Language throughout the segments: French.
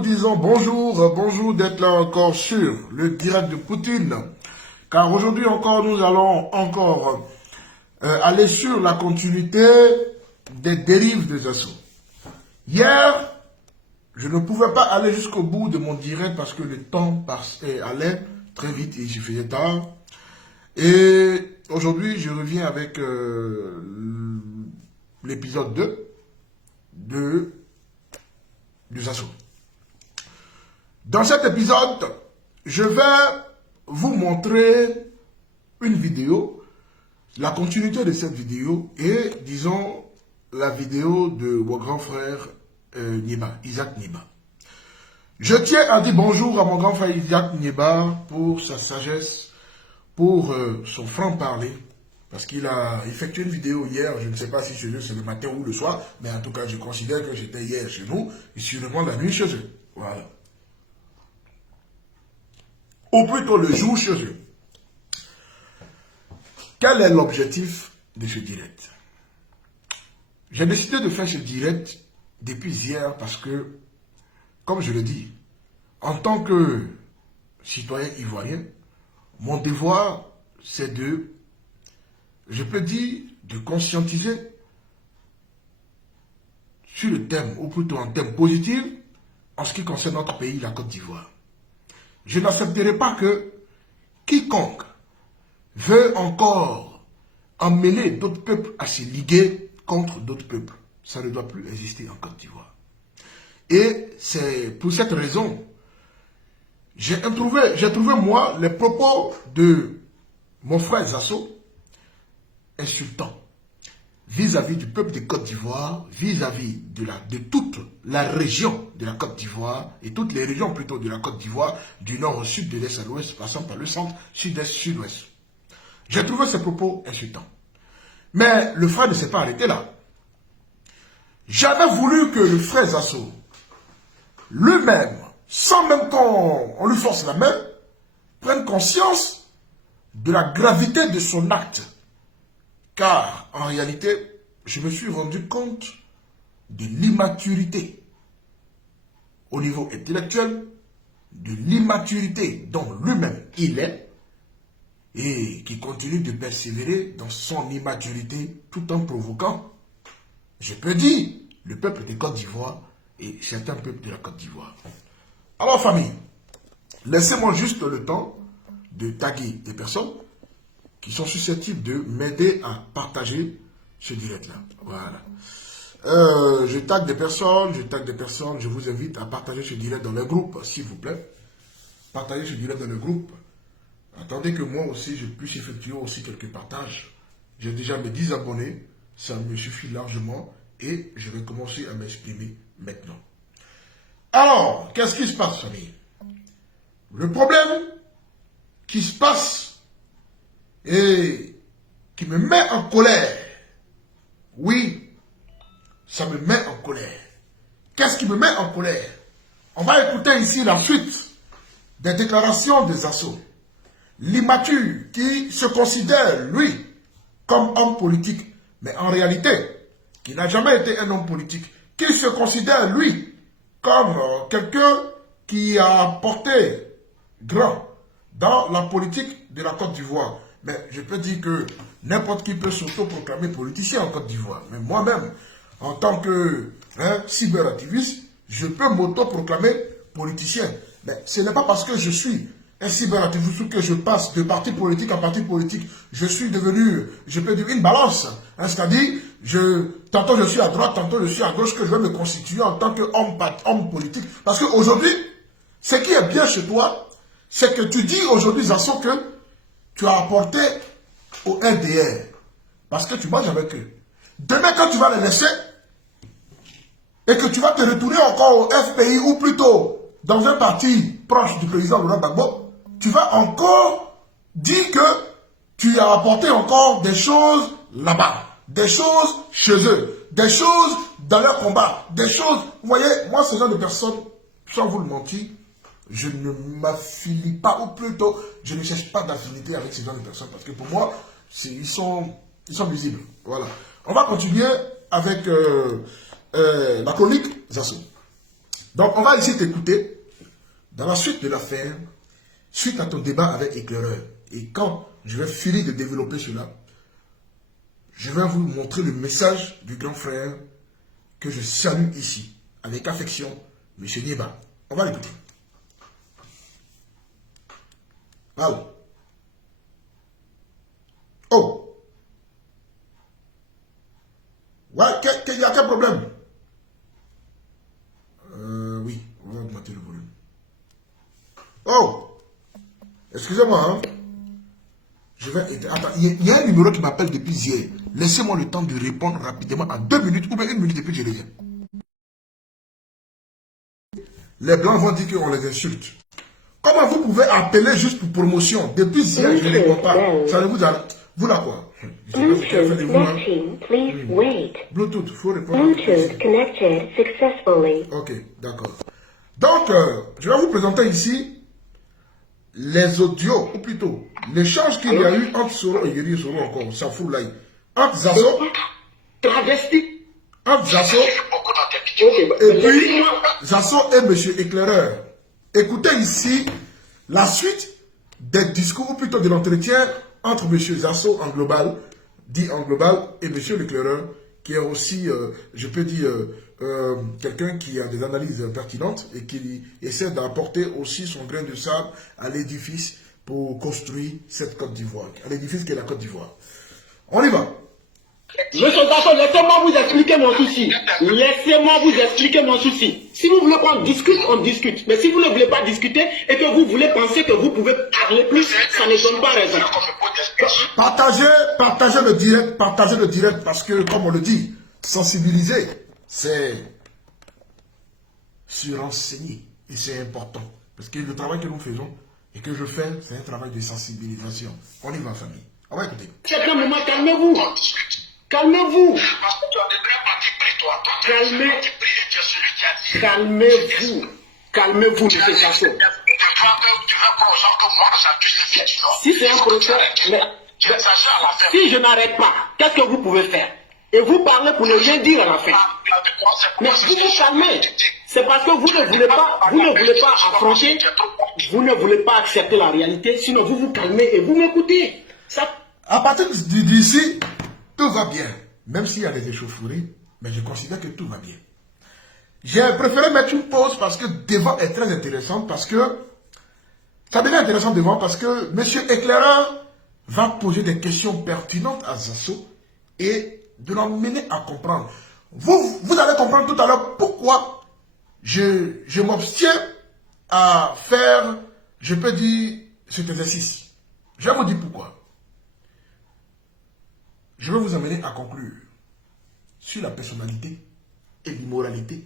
nous disons bonjour, bonjour d'être là encore sur le direct de Poutine. Car aujourd'hui encore, nous allons encore aller sur la continuité des dérives des assauts. Hier, je ne pouvais pas aller jusqu'au bout de mon direct parce que le temps allait très vite et il faisait tard. Et aujourd'hui, je reviens avec l'épisode 2 des assauts. Dans cet épisode, je vais vous montrer une vidéo, la continuité de cette vidéo et, disons, la vidéo de mon grand frère Isaac Nieba. Je tiens à dire bonjour à mon grand frère Isaac Nieba pour sa sagesse, pour son franc-parler, parce qu'il a effectué une vidéo hier, je ne sais pas si chez eux c'est le matin ou le soir, mais en tout cas je considère que j'étais hier chez nous, et sûrement la nuit chez eux. Voilà. Ou plutôt le jour chez eux. Quel est l'objectif de ce direct? J'ai décidé de faire ce direct depuis hier parce que, comme je le dis, en tant que citoyen ivoirien, mon devoir c'est de, je peux dire, de conscientiser sur le thème, ou plutôt un thème positif, en ce qui concerne notre pays, la Côte d'Ivoire. Je n'accepterai pas que quiconque veut encore emmener d'autres peuples à se liguer contre d'autres peuples. Ça ne doit plus exister en Côte d'Ivoire. Et c'est pour cette raison, j'ai trouvé moi les propos de mon frère Zasso insultants vis-à-vis du peuple de Côte d'Ivoire, vis-à-vis de toute la région de la Côte d'Ivoire, et toutes les régions plutôt de la Côte d'Ivoire, du nord au sud, de l'est à l'ouest, passant par le centre, sud-est, sud-ouest. J'ai trouvé ces propos insultants. Mais le frère ne s'est pas arrêté là. J'avais voulu que le frère Zasso, lui-même, sans même qu'on lui force la main, prenne conscience de la gravité de son acte. Car, en réalité, je me suis rendu compte de l'immaturité au niveau intellectuel, de l'immaturité dont lui-même il est, et qui continue de persévérer dans son immaturité tout en provoquant, je peux dire, le peuple de Côte d'Ivoire et certains peuples de la Côte d'Ivoire. Alors, famille, laissez-moi juste le temps de taguer des personnes qui sont susceptibles de m'aider à partager ce direct-là. Voilà. Je tag des personnes, je vous invite à partager ce direct dans le groupe, s'il vous plaît. Partagez ce direct dans le groupe. Attendez que moi aussi, je puisse effectuer aussi quelques partages. J'ai déjà mes 10 abonnés, ça me suffit largement et je vais commencer à m'exprimer maintenant. Alors, qu'est-ce qui se passe, famille? Le problème qui se passe et qui me met en colère. Oui, ça me met en colère. Qu'est-ce qui me met en colère? On va écouter ici la suite des déclarations des assauts. L'immature qui se considère, lui, comme homme politique, mais en réalité, qui n'a jamais été un homme politique, qui se considère, lui, comme quelqu'un qui a porté grand dans la politique de la Côte d'Ivoire. Mais je peux dire que n'importe qui peut s'auto-proclamer politicien en Côte d'Ivoire. Mais moi-même, en tant que cyberactiviste, je peux m'auto-proclamer politicien. Mais ce n'est pas parce que je suis un cyberactiviste que je passe de parti politique à parti politique. Je suis devenu, je peux dire, une balance. C'est-à-dire, tantôt je suis à droite, tantôt je suis à gauche, que je vais me constituer en tant qu'homme politique. Parce qu'aujourd'hui, ce qui est bien chez toi, c'est que tu dis aujourd'hui, Zasso, que tu as apporté au RDR. Parce que tu manges avec eux. Demain, quand tu vas les laisser, et que tu vas te retourner encore au FPI, ou plutôt dans un parti proche du président Laurent Gbagbo, tu vas encore dire que tu as apporté encore des choses là-bas, des choses chez eux, des choses dans leur combat, des choses... Vous voyez, moi, ce genre de personnes, sans vous le mentir, je ne m'affilie pas, ou plutôt, je ne cherche pas d'affinité avec ces genre de personnes, parce que pour moi, ils sont visibles. Voilà. On va continuer avec la chronique Zasso. Donc, on va ici t'écouter dans la suite de l'affaire, suite à ton débat avec Éclaireur. Et quand je vais finir de développer cela, je vais vous montrer le message du grand frère que je salue ici, avec affection, M. Nieba. On va l'écouter. Parle. Oh. Ouais, il y a quel problème? Oui, on va augmenter le volume. Oh. Excusez-moi, hein. Je vais... Attends, il y a un numéro qui m'appelle depuis hier. Laissez-moi le temps de répondre rapidement en 2 minutes ou bien 1 minute et puis je reviens. Les Blancs vont dire qu'on les insulte. Comment vous pouvez appeler juste pour promotion? Depuis hier, je ne réponds pas. Ça ne vous a... Vous là quoi? Bluetooth, il faut répondre. Bluetooth connected successfully. Ok, d'accord. Donc, je vais vous présenter ici les audios, ou plutôt l'échange qu'il y a eu entre Soro et Yeri Soro encore, ça fout là. Entre Zasso, et puis Zasso et M. Éclaireur. Écoutez ici la suite des discours, ou plutôt de l'entretien entre M. Zasso en global, dit en global, et M. Éclaireur, qui est aussi, je peux dire, quelqu'un qui a des analyses pertinentes et qui essaie d'apporter aussi son grain de sable à l'édifice pour construire cette Côte d'Ivoire, à l'édifice qui est la Côte d'Ivoire. On y va. Monsieur Zasso, laissez-moi vous expliquer mon souci. Laissez-moi vous expliquer mon souci. Si vous voulez qu'on discute, on discute. Mais si vous ne voulez pas discuter et que vous voulez penser que vous pouvez parler plus, ça ne donne pas raison. Partagez le direct parce que, comme on le dit, sensibiliser, c'est se renseigner et c'est important. Parce que le travail que nous faisons et que je fais, c'est un travail de sensibilisation. On y va, famille. On va écouter. C'est un moment, calmez-vous. Calmez-vous. Calmez-vous. Calmez-vous, monsieur Zasso. Si c'est un procès, si je n'arrête pas, qu'est-ce que vous pouvez faire? Et vous parlez pour ne rien dire à la fin. Mais vous vous calmez. C'est parce que vous ne voulez pas affronter, vous ne voulez pas accepter la réalité, sinon vous vous calmez et vous m'écoutez. Ça... À partir d'ici, tout va bien. Même s'il y a des échauffourées, mais je considère que tout va bien. J'ai préféré mettre une pause parce que devant est très intéressant, parce que ça devient intéressant devant, parce que M. Éclaireur va poser des questions pertinentes à Zasso et de l'emmener à comprendre. Vous allez comprendre tout à l'heure pourquoi je m'obstiens à faire, je peux dire, cet exercice. Je vais vous dire pourquoi. Je vais vous amener à conclure sur la personnalité et l'immoralité,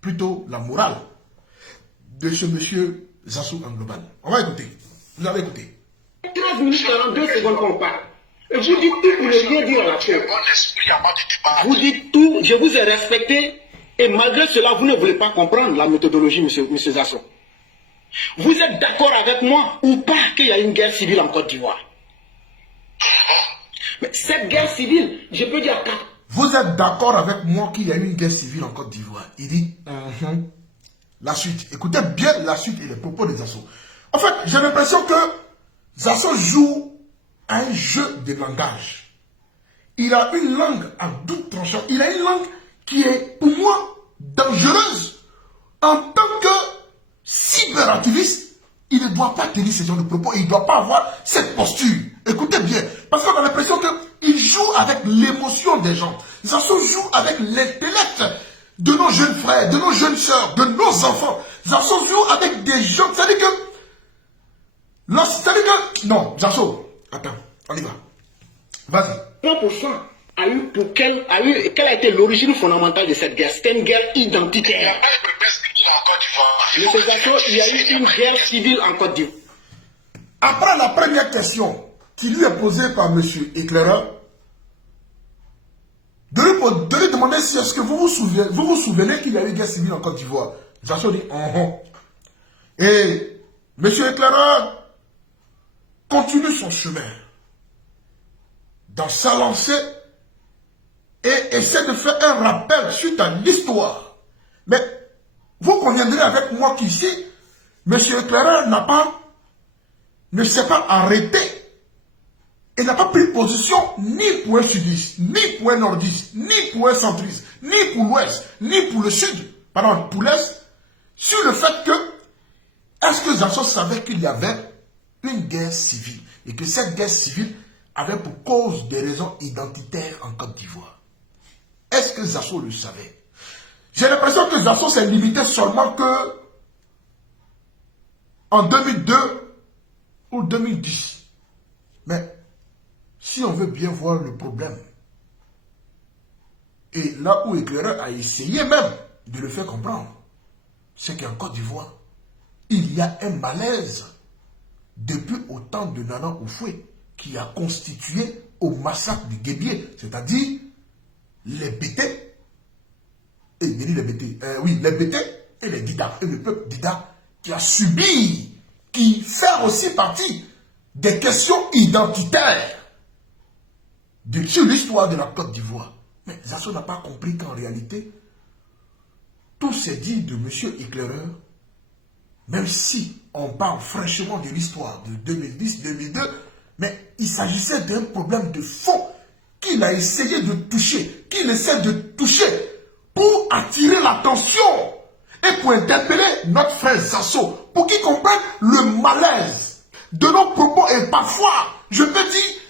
plutôt la morale, de ce monsieur Zasso en global. On va écouter. Vous allez écouter. 13 minutes 42 secondes qu'on parle. Et vous dites tout pour ne rien dire à la fin. Vous dites tout, je vous ai respecté, et malgré cela, vous ne voulez pas comprendre la méthodologie, monsieur Zasso. Vous êtes d'accord avec moi ou pas qu'il y a une guerre civile en Côte d'Ivoire? Mais cette guerre civile, je peux dire... Vous êtes d'accord avec moi qu'il y a une guerre civile en Côte d'Ivoire? Il dit, la suite. Écoutez bien la suite et les propos de Zasso. En fait, j'ai l'impression que Zasso joue un jeu de langage. Il a une langue à double tranchant. Il a une langue qui est, pour moi, dangereuse. En tant que cyberactiviste, il ne doit pas tenir ce genre de propos. Il ne doit pas avoir cette posture. Écoutez bien. Parce qu'on a l'impression qu'il joue avec l'émotion des gens. Zasso joue avec l'intellect de nos jeunes frères, de nos jeunes sœurs, de nos enfants. Zasso joue avec des gens. C'est-à-dire que... Non, Zasso, attends, on y va. Vas-y. 1% a eu pour quelle a été l'origine fondamentale de cette guerre? C'était une guerre identitaire. Monsieur Zasso, il y a eu une guerre civile en Côte d'Ivoire. Après la première question qui lui est posée par M. Éclaireur, de lui demander si est-ce que vous vous souvenez qu'il y a eu une guerre civile en Côte d'Ivoire. Zasso dit Et M. Éclaireur continue son chemin dans sa lancée et essaie de faire un rappel suite à l'histoire. Mais Vous conviendrez avec moi qu'ici, M. Éclaireur ne s'est pas arrêté et n'a pas pris position ni pour un sudiste, ni pour un nordiste, ni pour un centriste, ni pour l'ouest, ni pour le sud, pardon, pour l'est, sur le fait que, est-ce que Zasso savait qu'il y avait une guerre civile et que cette guerre civile avait pour cause des raisons identitaires en Côte d'Ivoire? Est-ce que Zasso le savait? J'ai l'impression que Zasso s'est limité seulement que en 2002 ou 2010. Mais si on veut bien voir le problème, et là où Éclaireur a essayé même de le faire comprendre, c'est qu'en Côte d'Ivoire, il y a un malaise depuis au temps de Nana Oufoué qui a constitué au massacre de Guébié, c'est-à-dire les Bétés, et les Bétés, les Bétés et les Dida, et le peuple Dida qui a subi, qui fait aussi partie des questions identitaires sur l'histoire de la Côte d'Ivoire. Mais Zasso n'a pas compris qu'en réalité, tout s'est dit de M. Éclaireur, même si on parle fraîchement de l'histoire de 2010-2002, mais il s'agissait d'un problème de fond qu'il a essayé de toucher, qu'il essaie de toucher pour attirer l'attention et pour interpeller notre frère Zasso, pour qu'il comprenne le malaise de nos propos et parfois, je peux dire,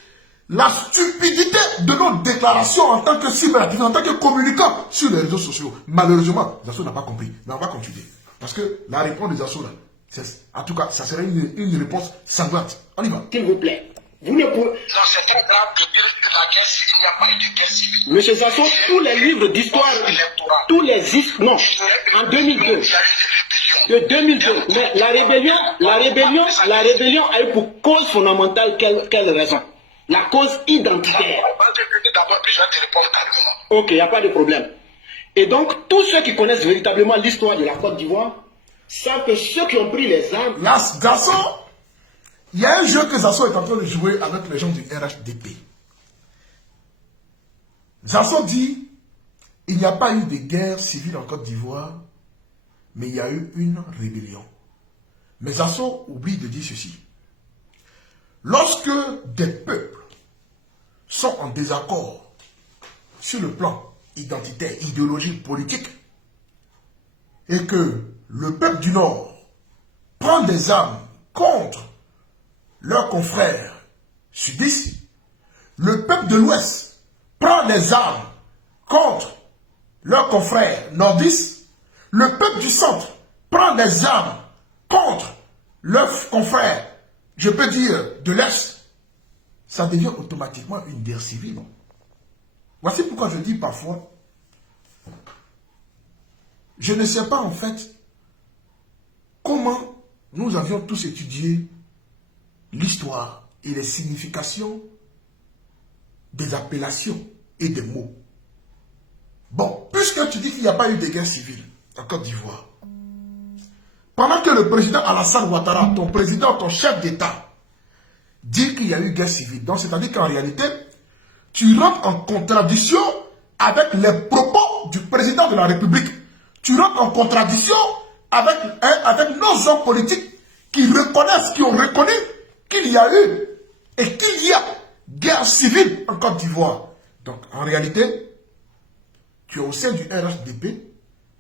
la stupidité de nos déclarations en tant que cyberactiviste, en tant que communicant sur les réseaux sociaux. Malheureusement, Zasso n'a pas compris. Mais on va continuer. Parce que la réponse de Zasso, là, en tout cas, ça serait une réponse sanglante. On y va. S'il vous plaît. Vous ne pouvez... Non, c'est très grave de dire que la guerre civile, il n'y a pas eu de guerre civile. Monsieur Zasso, tous les livres d'histoire, tous les... Non, en 2002. De 2002. Mais la rébellion a eu pour cause fondamentale quelle raison? La cause identitaire. Ok, il n'y a pas de problème. Et donc, tous ceux qui connaissent véritablement l'histoire de la Côte d'Ivoire savent que ceux qui ont pris les armes... Là, Zasso, il y a un jeu que Zasso est en train de jouer avec les gens du RHDP. Zasso dit, il n'y a pas eu de guerre civile en Côte d'Ivoire, mais il y a eu une rébellion. Mais Zasso oublie de dire ceci. Lorsque des peuples sont en désaccord sur le plan identitaire, idéologique, politique, et que le peuple du Nord prend des armes contre leurs confrères sudistes, le peuple de l'Ouest prend des armes contre leurs confrères nordistes, le peuple du Centre prend des armes contre leurs confrères, je peux dire, de l'Est, ça devient automatiquement une guerre civile. Voici pourquoi je dis parfois, je ne sais pas en fait comment nous avions tous étudié l'histoire et les significations des appellations et des mots. Bon, puisque tu dis qu'il n'y a pas eu de guerre civile en Côte d'Ivoire, pendant que le président Alassane Ouattara, ton président, ton chef d'État, dit qu'il y a eu guerre civile, donc c'est-à-dire qu'en réalité, tu rentres en contradiction avec les propos du président de la République. Tu rentres en contradiction avec nos hommes politiques qui reconnaissent, qui ont reconnu qu'il y a eu et qu'il y a guerre civile en Côte d'Ivoire. Donc, en réalité, tu es au sein du RHDP,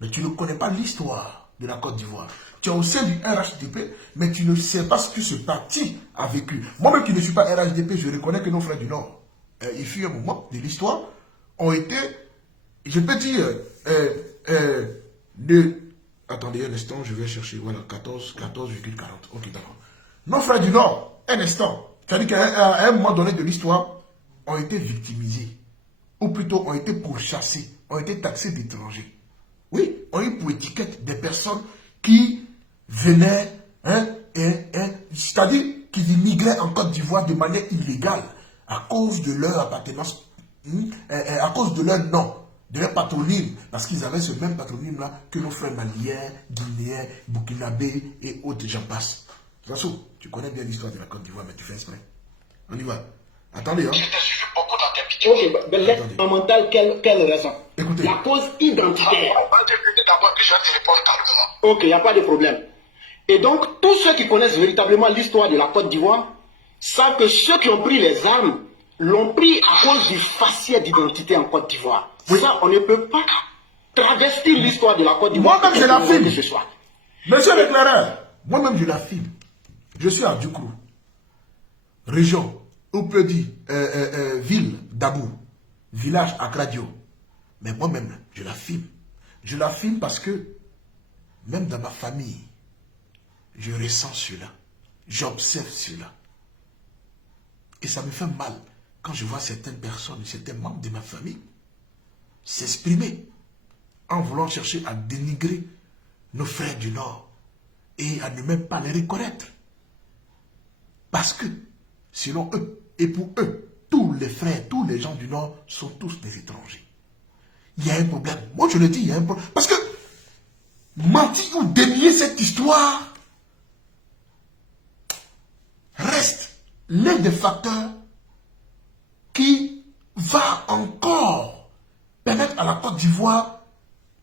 mais tu ne connais pas l'histoire de la Côte d'Ivoire. Tu es au sein du RHDP, mais tu ne sais pas ce que ce parti a vécu. Moi-même qui ne suis pas RHDP, je reconnais que nos frères du Nord, il fut un moment de l'histoire, ont été, je peux dire, attendez un instant, je vais chercher, voilà, 14,40. Ok, d'accord. Nos frères du Nord, un instant, c'est-à-dire qu'à un moment donné de l'histoire, ont été victimisés, ou plutôt ont été pourchassés, ont été taxés d'étrangers. Oui, ont eu pour étiquette des personnes qui venaient, c'est-à-dire qui immigraient en Côte d'Ivoire de manière illégale à cause de leur appartenance, à cause de leur nom, de leur patronyme, parce qu'ils avaient ce même patronyme-là que nos frères maliens, guinéens, burkinabés et autres, j'en passe. Zasso, tu connais bien l'histoire de la Côte d'Ivoire, mais tu fais exprès. On y va. Attendez, hein. Ok, ben, mental, quelle raison? Écoutez. La cause identitaire. D'abord, puis je vais te répondre calmement. Ok, il n'y a pas de problème. Et donc, tous ceux qui connaissent véritablement l'histoire de la Côte d'Ivoire savent que ceux qui ont pris les armes l'ont pris à cause du faciès d'identité en Côte d'Ivoire. Oui. Ça, on ne peut pas travestir l'histoire de la Côte d'Ivoire. Moi-même, je l'affirme. Ce soir. Monsieur l'éclaireur, moi-même, je l'affirme. Je suis à Djoukrou, région, on peut dire, ville d'Abou, village à Kradio. Mais moi-même, je l'affirme. Je l'affirme parce que, même dans ma famille, je ressens cela. J'observe cela. Et ça me fait mal quand je vois certaines personnes, certains membres de ma famille s'exprimer en voulant chercher à dénigrer nos frères du Nord et à ne même pas les reconnaître. Parce que, selon eux, et pour eux, tous les frères, tous les gens du Nord sont tous des étrangers. Il y a un problème. Moi, je le dis, il y a un problème. Parce que, mentir ou dénier cette histoire reste l'un des facteurs qui va encore permettre à la Côte d'Ivoire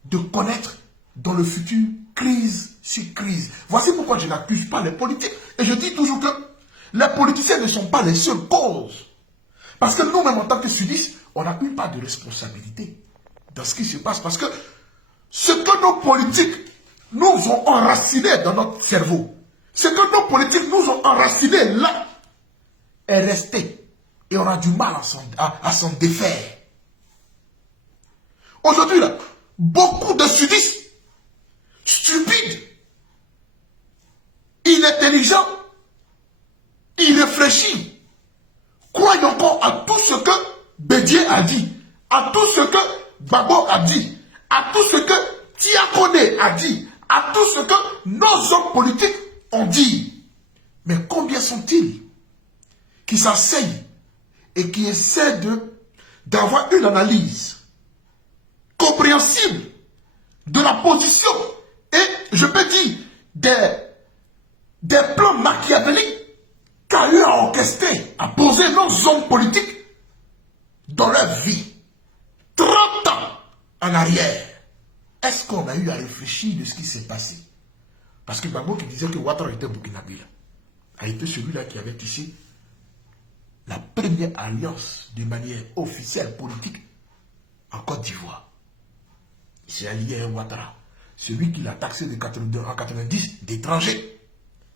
de connaître dans le futur crise sur crise. Voici pourquoi je n'accuse pas les politiques. Et je dis toujours que les politiciens ne sont pas les seules causes. Parce que nous-mêmes, en tant que sudistes, on n'a une part de responsabilité dans ce qui se passe. Parce que ce que nos politiques nous ont enraciné dans notre cerveau, ce que nos politiques nous ont enraciné là, est resté. Et on a du mal à s'en défaire. Aujourd'hui, là, beaucoup de sudistes, stupides, inintelligents, irréfléchis, croient encore à tout ce que Bédié a dit, à tout ce que Babo a dit, à tout ce que Tiakone a dit, à tout ce que nos hommes politiques ont dit. Mais combien sont-ils qui s'asseyent et qui essaient d'avoir une analyse compréhensible de la position et, je peux dire, des plans machiavéliques qu'a eu à orchestrer, à poser nos hommes politiques dans leur vie. 30 ans en arrière. Est-ce qu'on a eu à réfléchir de ce qui s'est passé? Parce que Gbagbo qui disait que Ouattara était burkinabé a été celui-là qui avait tissé la première alliance de manière officielle politique en Côte d'Ivoire. Il s'est allié à Ouattara, celui qui l'a taxé de 82 en 90 d'étranger.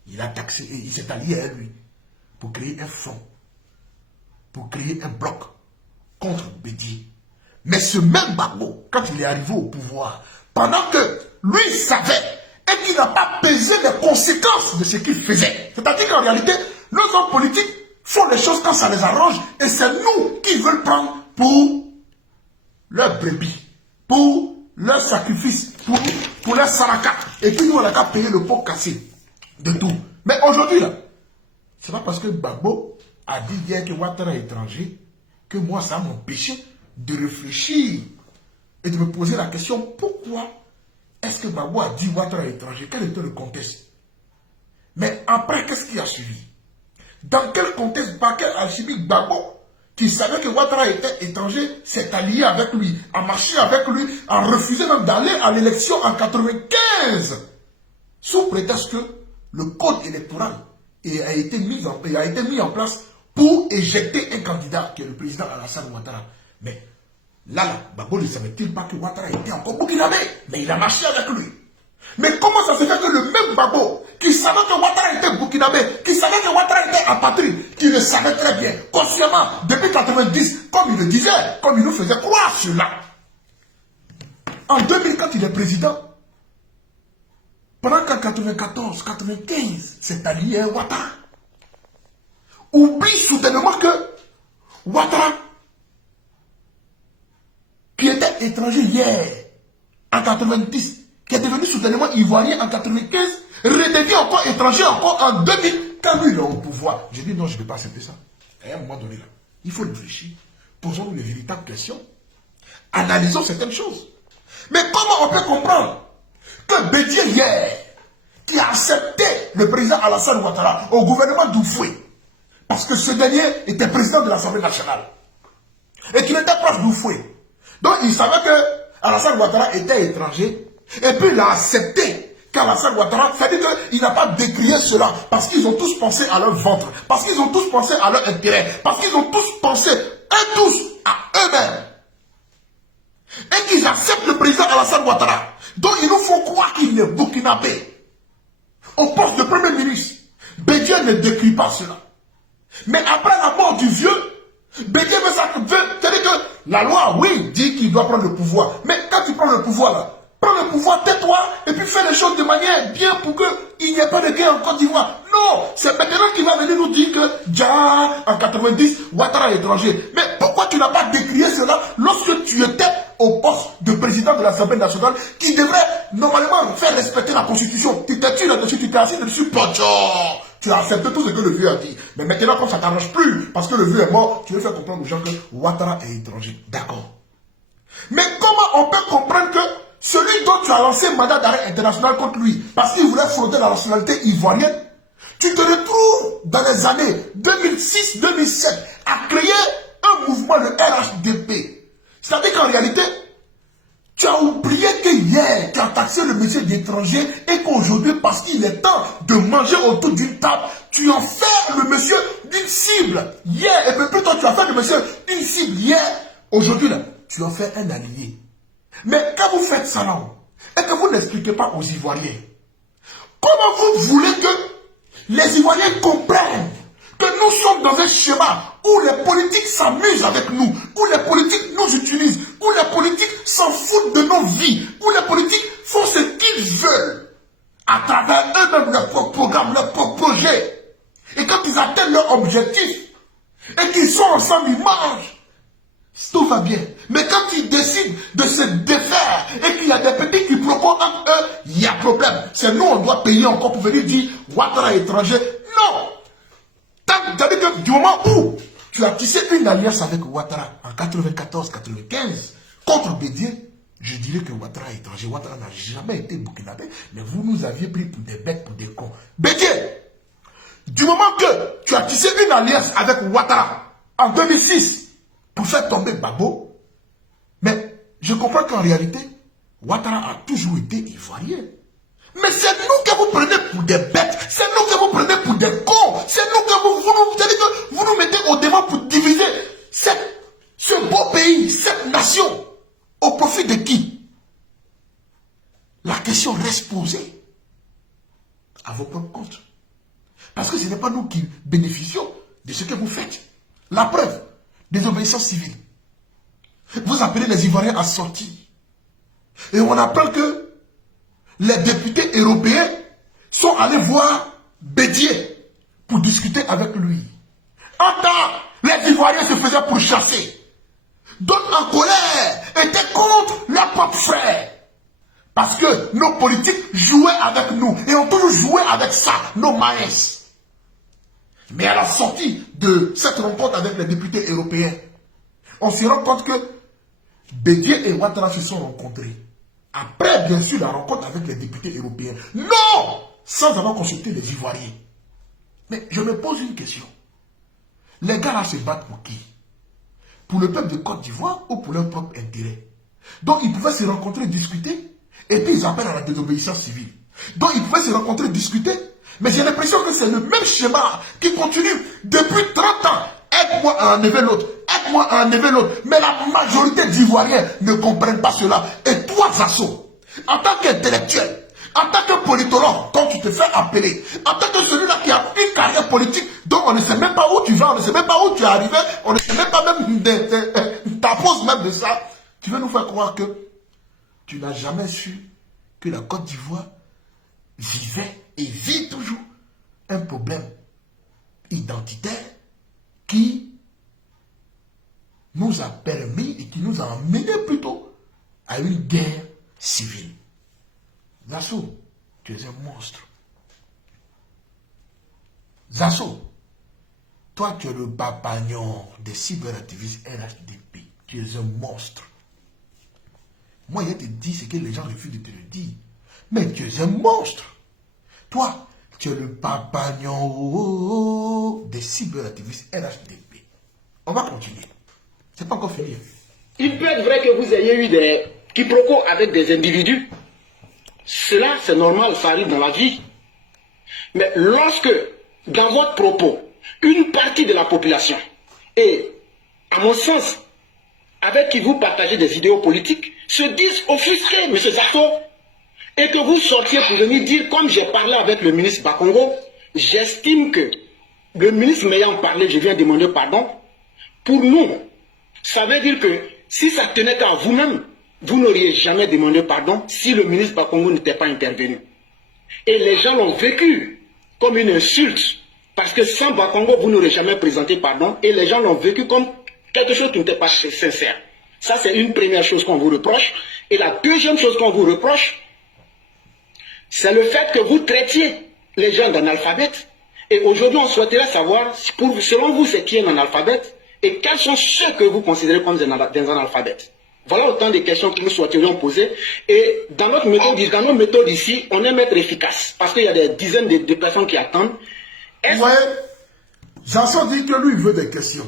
Il a taxé et il s'est allié à lui pour créer un front, pour créer un bloc contre Bédié. Mais ce même Gbagbo, quand il est arrivé au pouvoir, pendant que lui savait et qu'il n'a pas pesé les conséquences de ce qu'il faisait. C'est-à-dire qu'en réalité, nos hommes politiques font les choses quand ça les arrange et c'est nous qui veulent prendre pour leur brebis, pour leur sacrifice, pour leur saraka. Et puis nous, on a qu'à payer le pot cassé de tout. Mais aujourd'hui, là, c'est pas parce que Gbagbo a dit hier que Ouattara est étranger que moi, ça m'a empêché de réfléchir et de me poser la question, pourquoi est-ce que Gbagbo a dit Ouattara est étranger? Quel était le contexte? Mais après, qu'est-ce qui a suivi? Dans quel contexte, par quel alchimie Gbagbo, qui savait que Ouattara était étranger, s'est allié avec lui, a marché avec lui, a refusé même d'aller à l'élection en 95, sous prétexte que le code électoral a été mis en place pour éjecter un candidat qui est le président Alassane Ouattara. Mais là, Gbagbo ne savait-il pas que Ouattara était encore burkinabé, mais il a marché avec lui. Mais comment ça se fait que le même Gbagbo, qui savait que Ouattara était burkinabé, qui savait que Ouattara était apatride, qui le savait très bien, consciemment, depuis 90, comme il le disait, comme il nous faisait croire cela. En 2000, quand il est président, pendant qu'en 94, 95, c'est allié à Ouattara, oublie soudainement que Ouattara, qui était étranger hier, en 90, qui est devenu soudainement ivoirien en 95, redevient encore étranger encore en 2000, quand lui il est au pouvoir. Je dis non, je ne peux pas accepter ça. À un moment donné là, il faut réfléchir. Posons-nous les véritables questions. Analysons certaines choses. Mais comment on peut comprendre que Bédié hier, qui a accepté le président Alassane Ouattara au gouvernement d'Oufoué, parce que ce dernier était président de l'Assemblée nationale, et qu'il était proche d'Oufoué, Donc il savait que Alassane Ouattara était étranger. Et puis il a accepté qu'Alassane Ouattara, c'est-à-dire qu'il n'a pas décrié cela parce qu'ils ont tous pensé à leur ventre, parce qu'ils ont tous pensé à leur intérêt, parce qu'ils ont tous pensé, eux tous, à eux-mêmes. Et qu'ils acceptent le président Alassane Ouattara. Donc ils nous font croire qu'il est burkinabé. Au poste de premier ministre. Bédié ne décrit pas cela. Mais après la mort du vieux, Bédié veut ça, c'est-à-dire que la loi, oui, dit qu'il doit prendre le pouvoir. Mais quand tu prends le pouvoir là, prends le pouvoir, tais-toi, et puis fais les choses de manière bien pour qu'il n'y ait pas de guerre en Côte d'Ivoire. Non, c'est maintenant qu'il va venir nous dire que, déjà, en 90, Ouattara est étranger. Mais pourquoi tu n'as pas décrié cela lorsque tu étais au poste de président de l'Assemblée nationale qui devrait normalement faire respecter la Constitution? Tu t'es tué là-dessus, tu t'es assis dessus, tu as accepté tout ce que le vieux a dit. Mais maintenant, comme ça ne t'arrange plus, parce que le vieux est mort, tu veux faire comprendre aux gens que Ouattara est étranger. D'accord. Mais comment on peut comprendre que celui dont tu as lancé mandat d'arrêt international contre lui, parce qu'il voulait frauder la nationalité ivoirienne, tu te retrouves dans les années 2006-2007 à créer un mouvement, le RHDP. C'est-à-dire qu'en réalité, tu as oublié que hier, tu as taxé le monsieur d'étranger et qu'aujourd'hui, parce qu'il est temps de manger autour d'une table, tu en fais le monsieur d'une cible. Hier, et puis plutôt tu as fait le monsieur une cible hier. Aujourd'hui, là, tu en fais un allié. Mais quand vous faites ça là, et que vous n'expliquez pas aux Ivoiriens, comment vous voulez que les Ivoiriens comprennent que nous sommes dans un schéma où les politiques s'amusent avec nous, où les politiques nous utilisent, où les politiques s'en foutent de nos vies, où les politiques font ce qu'ils veulent à travers eux-mêmes leurs propres programmes, leurs propres projets. Et quand ils atteignent leur objectif et qu'ils sont ensemble, ils mangent. Tout va bien. Mais quand ils décident de se défaire et qu'il y a des petits qui proposent entre eux, il y a problème. C'est nous, on doit payer encore pour venir dire Ouattara étranger. Non. C'est-à-dire que du moment où tu as tissé une alliance avec Ouattara en 94-95 contre Bédié, je dirais que Ouattara est étranger. Ouattara n'a jamais été burkinabé, mais vous nous aviez pris pour des bêtes, pour des cons. Bédié, du moment que tu as tissé une alliance avec Ouattara en 2006 pour faire tomber Gbagbo, mais je comprends qu'en réalité, Ouattara a toujours été ivoirien. Mais c'est nous que vous prenez pour des bêtes, c'est nous que vous prenez pour des cons, c'est nous que vous nous mettez au devant pour diviser ce beau pays, cette nation, au profit de qui? La question reste posée à vos propres comptes. Parce que ce n'est pas nous qui bénéficions de ce que vous faites. La preuve, désobéissance civile. Vous appelez les Ivoiriens à sortir. Et on apprend que les députés européens sont allés voir Bédié pour discuter avec lui. En temps, les Ivoiriens se faisaient pourchasser. D'autres en colère étaient contre leurs propres frères. Parce que nos politiques jouaient avec nous et ont toujours joué avec ça, nos maïs. Mais à la sortie de cette rencontre avec les députés européens, on se rend compte que Bédié et Ouattara se sont rencontrés. Après, bien sûr, la rencontre avec les députés européens. Non! Sans avoir consulté les Ivoiriens. Mais je me pose une question. Les gars là se battent pour qui? Pour le peuple de Côte d'Ivoire ou pour leur propre intérêt? Donc ils pouvaient se rencontrer, discuter, et puis ils appellent à la désobéissance civile. Donc ils pouvaient se rencontrer, discuter, mais j'ai l'impression que c'est le même schéma qui continue depuis 30 ans. Aide-moi à enlever l'autre, aide-moi à enlever l'autre. Mais la majorité d'Ivoiriens ne comprennent pas cela. Et toi, Zasso, en tant qu'intellectuel, en tant que politologue, quand tu te fais appeler, en tant que celui-là qui a une carrière politique dont on ne sait même pas où tu vas, on ne sait même pas où tu es arrivé, on ne sait même pas même ta pose même de ça, tu veux nous faire croire que tu n'as jamais su que la Côte d'Ivoire vivait et vit toujours un problème identitaire qui nous a permis et qui nous a amené plutôt à une guerre civile. Zasso, tu es un monstre. Zasso, toi tu es le babagnon des cyberactivistes RHDP. Tu es un monstre. Moi, je te dis ce que les gens refusent de te le dire. Mais tu es un monstre. Toi, tu es le babagnon des cyberactivistes RHDP. On va continuer. C'est pas encore fini. Il peut être vrai que vous ayez eu des quiproquos avec des individus. Cela, c'est normal, ça arrive dans la vie. Mais lorsque, dans votre propos, une partie de la population, et à mon sens, avec qui vous partagez des idéaux politiques, se disent offusqués, M. Zato, et que vous sortiez pour venir dire, comme j'ai parlé avec le ministre Bakongo, j'estime que le ministre m'ayant parlé, je viens demander pardon. Pour nous, ça veut dire que si ça tenait qu'à vous-même, vous n'auriez jamais demandé pardon si le ministre Bakongo n'était pas intervenu. Et les gens l'ont vécu comme une insulte, parce que sans Bakongo, vous n'aurez jamais présenté pardon, et les gens l'ont vécu comme quelque chose qui n'était pas sincère. Ça, c'est une première chose qu'on vous reproche. Et la deuxième chose qu'on vous reproche, c'est le fait que vous traitiez les gens d'analphabètes. Et aujourd'hui, on souhaiterait savoir, selon vous, c'est qui un analphabète et quels sont ceux que vous considérez comme des analphabètes. Voilà autant de questions que nous souhaiterions poser. Et dans notre méthode ici, on aime être efficace parce qu'il y a des dizaines de personnes qui attendent. Ouais, Janson dit que lui, il veut des questions.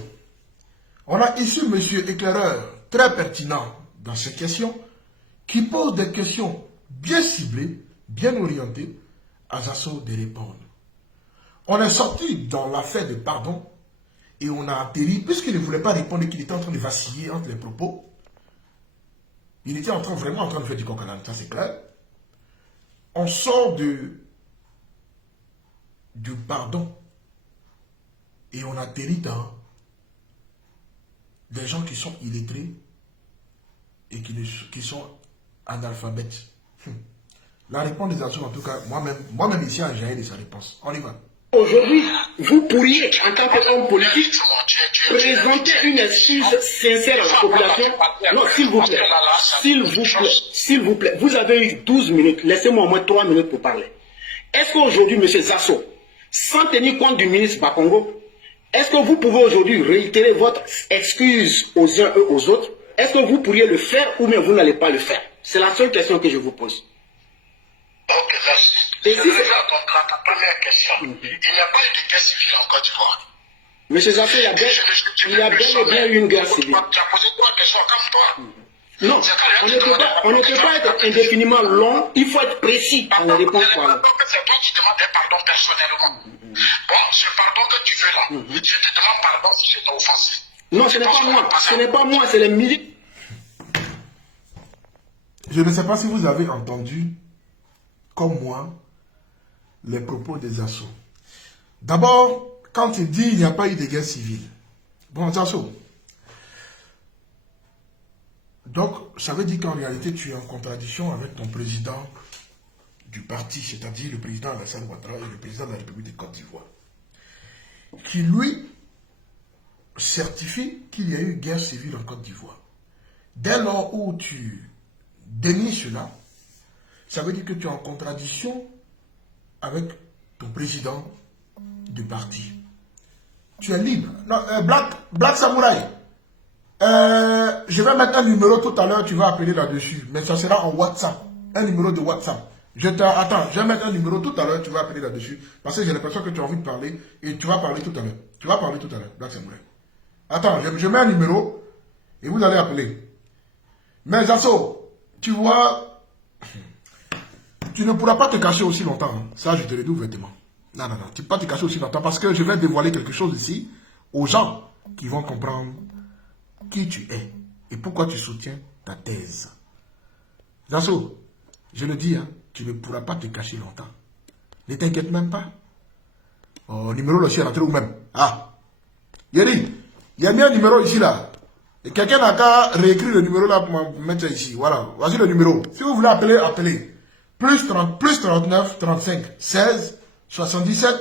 On a ici M. Éclaireur, très pertinent dans ces questions, qui pose des questions bien ciblées, bien orientées, à Janson de répondre. On est sorti dans l'affaire de pardon et on a atterri, puisqu'il ne voulait pas répondre et qu'il était en train de vaciller entre les propos. Il était vraiment en train de faire du coq à l'âne, ça c'est clair. On sort du pardon et on atterrit dans des gens qui sont illettrés et qui sont analphabètes. La réponse des actions, en tout cas, moi-même ici, j'ai géré de sa réponse. On y va. Aujourd'hui, vous pourriez, en tant qu'homme politique, présenter une excuse sincère à la population. Non, s'il vous plaît, vous avez eu 12 minutes, laissez-moi au moins 3 minutes pour parler. Est-ce qu'aujourd'hui, M. Zasso, sans tenir compte du ministre Bakongo, est-ce que vous pouvez aujourd'hui réitérer votre excuse aux uns et aux autres? Est-ce que vous pourriez le faire ou bien vous n'allez pas le faire? C'est la seule question que je vous pose. Ok, merci. Je reviens donc à ta première question. Il n'y a pas eu de guerre civile en Côte d'Ivoire. Monsieur Zasso, il y a bel et bien eu une guerre civile. Tu as posé 3 questions comme toi. Non, on ne peut pas être indéfiniment long, il faut être précis pour répondre. C'est toi qui demandes pardon personnellement. Bon, ce pardon que tu veux là, je te demande pardon si je t'ai offensé. Non, ce n'est pas moi, c'est les militaires. Je ne sais pas si vous avez entendu, comme moi, les propos des Zasso. D'abord, quand il dit qu'il n'y a pas eu de guerre civile. Bon, Zasso. Donc, ça veut dire qu'en réalité, tu es en contradiction avec ton président du parti, c'est-à-dire le président Alassane Ouattara et le président de la République de Côte d'Ivoire, qui, lui, certifie qu'il y a eu guerre civile en Côte d'Ivoire. Dès lors où tu dénies cela, ça veut dire que tu es en contradiction avec ton président du parti. Tu es libre. Non, Black Samouraï, je vais mettre un numéro tout à l'heure, tu vas appeler là-dessus, mais ça sera en WhatsApp, un numéro de WhatsApp. Attends, je vais mettre un numéro tout à l'heure, tu vas appeler là-dessus, parce que j'ai l'impression que tu as envie de parler, et tu vas parler tout à l'heure. Tu vas parler tout à l'heure, Black Samouraï. Attends, je mets un numéro, et vous allez appeler. Mais Zasso, tu vois, tu ne pourras pas te cacher aussi longtemps, hein. Ça je te le dis ouvertement. Non, tu ne peux pas te cacher aussi longtemps, parce que je vais dévoiler quelque chose ici, aux gens qui vont comprendre qui tu es et pourquoi tu soutiens ta thèse. Zasso, je le dis, hein, tu ne pourras pas te cacher longtemps. Ne t'inquiète même pas. Oh, numéro là, je suis rentré où même. Ah, Yeri, il y a mis un numéro ici là. Et quelqu'un n'a qu'à réécrire le numéro là pour mettre ça ici. Voilà, voici le numéro. Si vous voulez appeler, appelez. Plus 39 35 16 77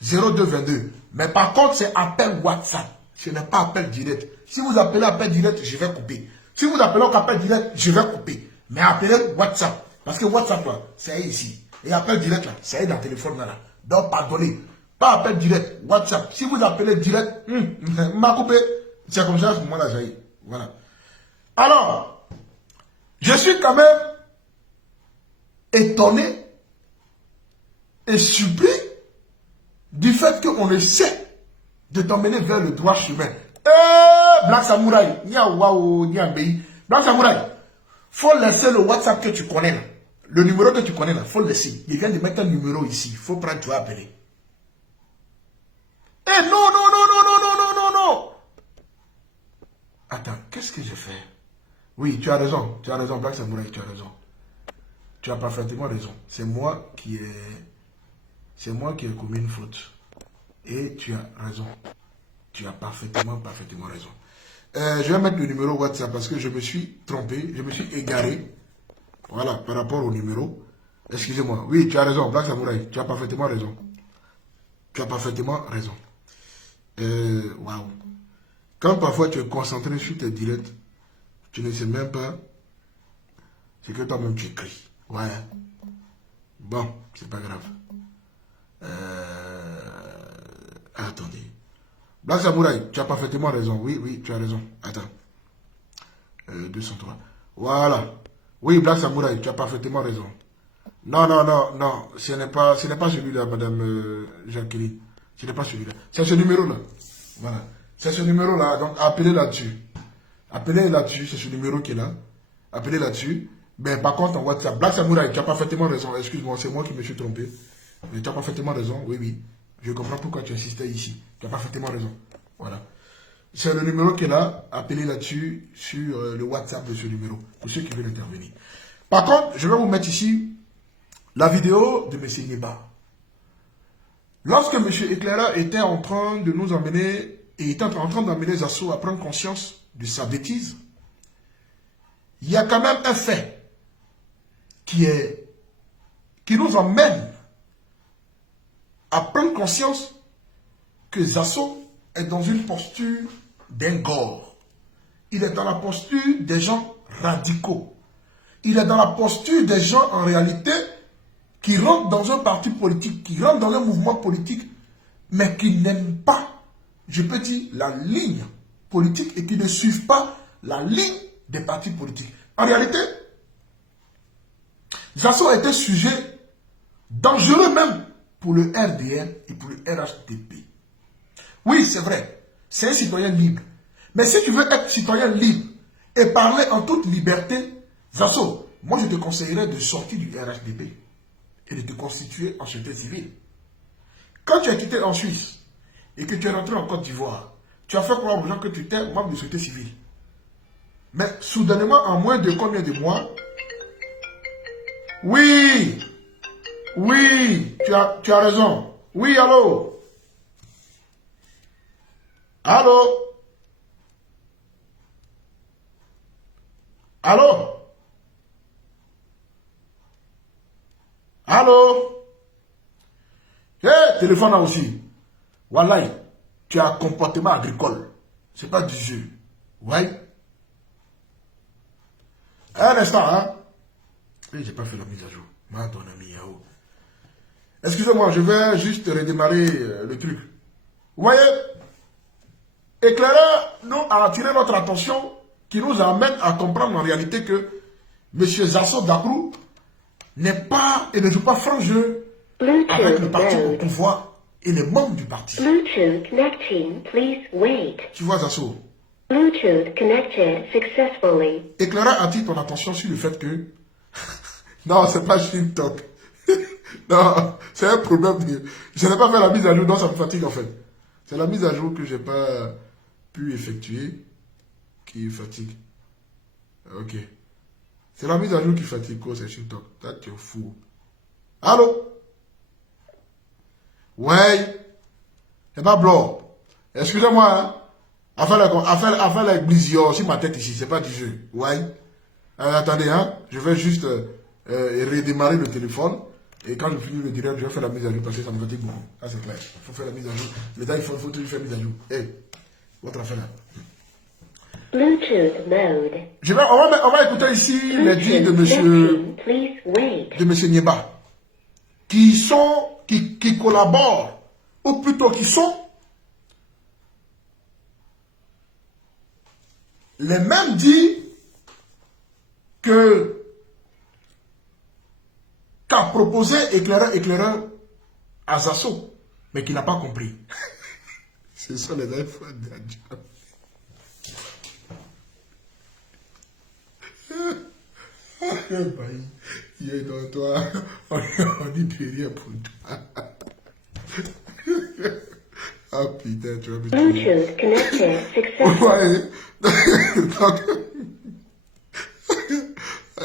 02 22. Mais par contre, c'est appel WhatsApp. Ce n'est pas appel direct. Si vous appelez appel direct, je vais couper. Si vous appelez appel direct, je vais couper. Mais appelez WhatsApp. Parce que WhatsApp, là, c'est ici. Et appel direct, là, c'est dans le téléphone, là. Donc, pardonnez. Pas appel direct, WhatsApp. Si vous appelez direct, m'a coupé. C'est comme ça, à ce moment-là, j'ai. Voilà. Alors, je suis quand même étonné et surpris du fait qu'on essaie de t'emmener vers le droit chemin. Black Samouraï, Black Samouraï, faut laisser le WhatsApp que tu connais là. Le numéro que tu connais là, faut le laisser. Il vient de mettre un numéro ici. Il faut prendre, tu vas appeler. Eh non, non, non, non, non, non, non, non, non. Attends, qu'est-ce que j'ai fait? Oui, tu as raison, Black Samouraï, tu as raison. Tu as parfaitement raison. C'est moi qui ai commis une faute. Et tu as raison. Tu as parfaitement raison. Je vais mettre le numéro WhatsApp parce que je me suis trompé, je me suis égaré. Voilà, par rapport au numéro. Excusez-moi. Oui, tu as raison, Black Samouraï. Tu as parfaitement raison. Tu as parfaitement raison. Waouh. Quand parfois tu es concentré sur tes directs, tu ne sais même pas ce que toi-même tu écris. Ouais. Bon, c'est pas grave. Attendez. Black Samouraï, tu as parfaitement raison. Oui, oui, tu as raison. Attends. 203. Voilà. Oui, Black Samouraï, tu as parfaitement raison. Non, non, non, non. Ce n'est pas celui-là, madame Jacqueline. Ce n'est pas celui-là. C'est ce numéro-là. Voilà. C'est ce numéro-là. Donc, appelez là-dessus. Appelez là-dessus. C'est ce numéro qui est là. Appelez là-dessus. Mais par contre, en WhatsApp, Black Samouraï, tu as parfaitement raison. Excuse-moi, c'est moi qui me suis trompé. Mais tu as parfaitement raison. Oui, oui. Je comprends pourquoi tu insistais ici. Tu as parfaitement raison. Voilà. C'est le numéro qui est là. Appelez là-dessus sur le WhatsApp de ce numéro. Pour ceux qui veulent intervenir. Par contre, je vais vous mettre ici la vidéo de M. Nieba. Lorsque M. Éclaireur était en train de nous emmener, et était en train d'emmener Zasso à prendre conscience de sa bêtise, il y a quand même un fait qui nous emmène à prendre conscience que Zasso est dans une posture d'un gore. Il est dans la posture des gens radicaux. Il est dans la posture des gens en réalité qui rentrent dans un parti politique, qui rentrent dans un mouvement politique, mais qui n'aiment pas, je peux dire, la ligne politique et qui ne suivent pas la ligne des partis politiques. En réalité, Zasso a été sujet dangereux même pour le RDR et pour le RHDP. Oui, c'est vrai, c'est un citoyen libre. Mais si tu veux être citoyen libre et parler en toute liberté, Zasso, moi je te conseillerais de sortir du RHDP et de te constituer en société civile. Quand tu as quitté en Suisse et que tu es rentré en Côte d'Ivoire, tu as fait croire aux gens que tu étais membre de société civile. Mais soudainement, en moins de combien de mois, oui, oui, tu as raison. Oui, allô? Allô? Allô? Allô? Téléphone là aussi. Wallahi, tu as un comportement agricole. C'est pas du jeu. Ouais. Un instant, hein? J'ai pas fait la mise à jour. Ton ami Yahoo. Excusez-moi, je vais juste redémarrer le truc. Vous voyez? Éclaireur nous a attiré notre attention qui nous amène à comprendre en réalité que M. Zasso Dakrou n'est pas et ne joue pas franc jeu avec le parti au pouvoir et les membres du parti. Bluetooth connecting, please wait. Tu vois Zasso? Bluetooth connected successfully. Éclaireur attire ton attention sur le fait que non, c'est pas Shintok. Non, c'est un problème. Je n'ai pas fait la mise à jour, donc ça me fatigue en fait. C'est la mise à jour que je n'ai pas pu effectuer qui fatigue. Ok. C'est la mise à jour qui fatigue, quoi, c'est Shintok. Toi, tu es fou. Allô? Ouais. C'est pas blanc. Excusez-moi, hein. Affaire la blisio sur ma tête ici, c'est pas du jeu. Ouais. Attendez, hein. Je vais juste redémarrer le téléphone. Et quand je finis le direct, je vais faire la mise à jour parce que ça me fatigue beaucoup. Ah, c'est clair. Il faut faire la mise à jour. Les gars, il faut toujours faire la mise à jour. Hey, votre affaire là. Bluetooth mode. On va écouter ici les dires de monsieur Nieba. Qui collaborent, ou plutôt qui sont les mêmes dits qu'a proposé éclaireur à Zasso, mais qui n'a pas compris. Ce sont les infos de Il est dans toi. On dit derrière pour toi. Ah putain, tu vas me tuer. Bluetooth connected successfully. Ouais.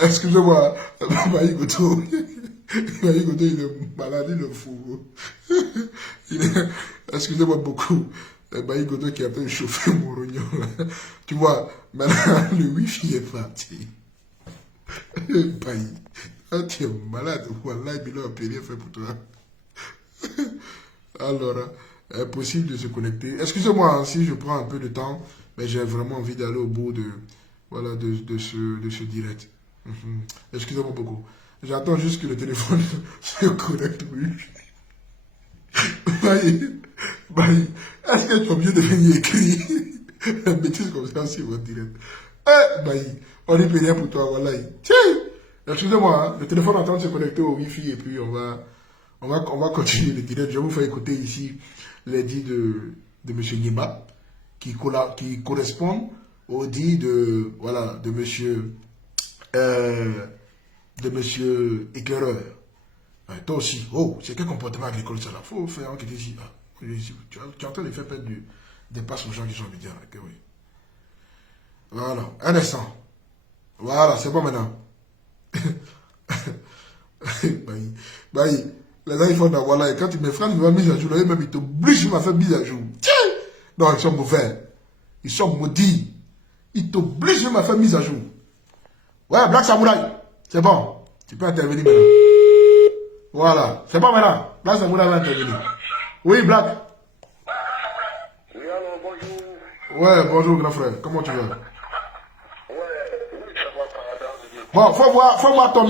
Excusez-moi, Baïgoto. Baïgoto, il est malade, il est fou. Excusez-moi beaucoup. Baïgoto qui a fait chauffer mon rognon. Tu vois, maintenant le wifi est parti. Baï, ah, tu es malade. Voilà, il a rien fait pour toi. Alors, impossible de se connecter. Excusez-moi si je prends un peu de temps, mais j'ai vraiment envie d'aller au bout de, voilà, de ce direct. Excusez-moi beaucoup. J'attends juste que le téléphone se connecte. Est-ce que tu as mieux de venir écrire une bêtise comme ça sur votre direct? On n'est plus rien pour toi, voilà. Tiens, excusez-moi, hein, le téléphone est en train de se connecter au Wi-Fi et puis on va continuer le direct. Je vais vous faire écouter ici les dits de M. Niba qui correspondent aux dits de, voilà, de monsieur éclaireur. Toi aussi, oh, c'est quel comportement agricole ça là? Faut faire enquêter ici. Ah, tu es en train de faire perdre des passes aux gens qui sont médias. Okay, oui. Voilà, un instant. Voilà, c'est bon maintenant. Les gens ils font d'avoir là, et quand mes frères me mettent mise à jour, là, même ils t'obligent à faire mise à jour. Tiens! Non, ils sont mauvais. Ils sont maudits. Ils t'obligent à faire mise à jour. Ouais, Black Samurai, c'est bon. Tu peux intervenir maintenant. Voilà, c'est bon maintenant. Black Samurai va intervenir. Oui, Black. Oui, alors, bonjour. Ouais, bonjour, grand frère. Comment tu vas? Oui, ça va par hasard. Bon, faut voir ton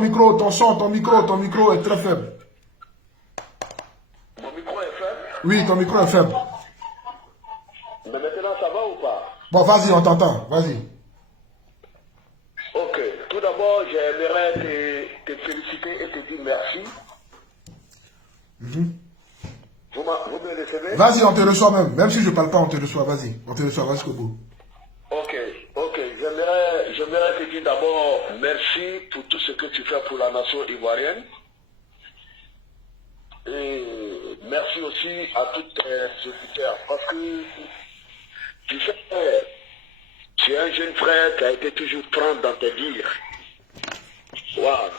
micro, ton son, ton micro est très faible. Mon micro est faible. Oui, ton micro est faible. Mais maintenant, ça va ou pas? Bon, vas-y, on t'entend, vas-y. Ok. Tout d'abord, j'aimerais te féliciter et te dire merci. Vous me recevez? Vas-y, on te reçoit même si je parle pas, on te reçoit, vas-y, on te reçoit, vas jusqu'au bout. Ok. J'aimerais te dire d'abord merci pour tout ce que tu fais pour la nation ivoirienne. Et merci aussi à tous tes auditeurs. Parce que tu sais, tu es un jeune frère qui a été toujours franc dans tes dires. Voilà.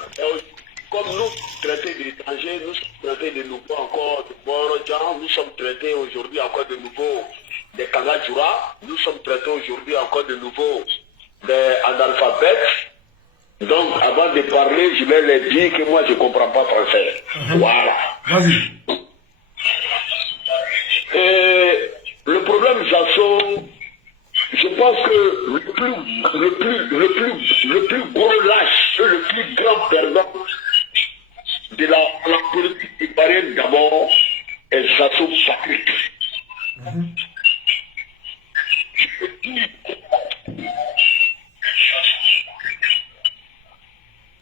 Comme nous traités d'étrangers, nous sommes traités de nouveau encore de Borodjan, nous sommes traités aujourd'hui encore de nouveau des Kangadjoura, nous sommes traités aujourd'hui encore de nouveau des analphabètes. Donc, avant de parler, je vais leur dire que moi, je ne comprends pas français. Voilà. Vas-y. Et le problème, Jason, je pense que le plus gros lâche et le plus grand perdant de la politique ivoirienne d'abord est Jason Patrick.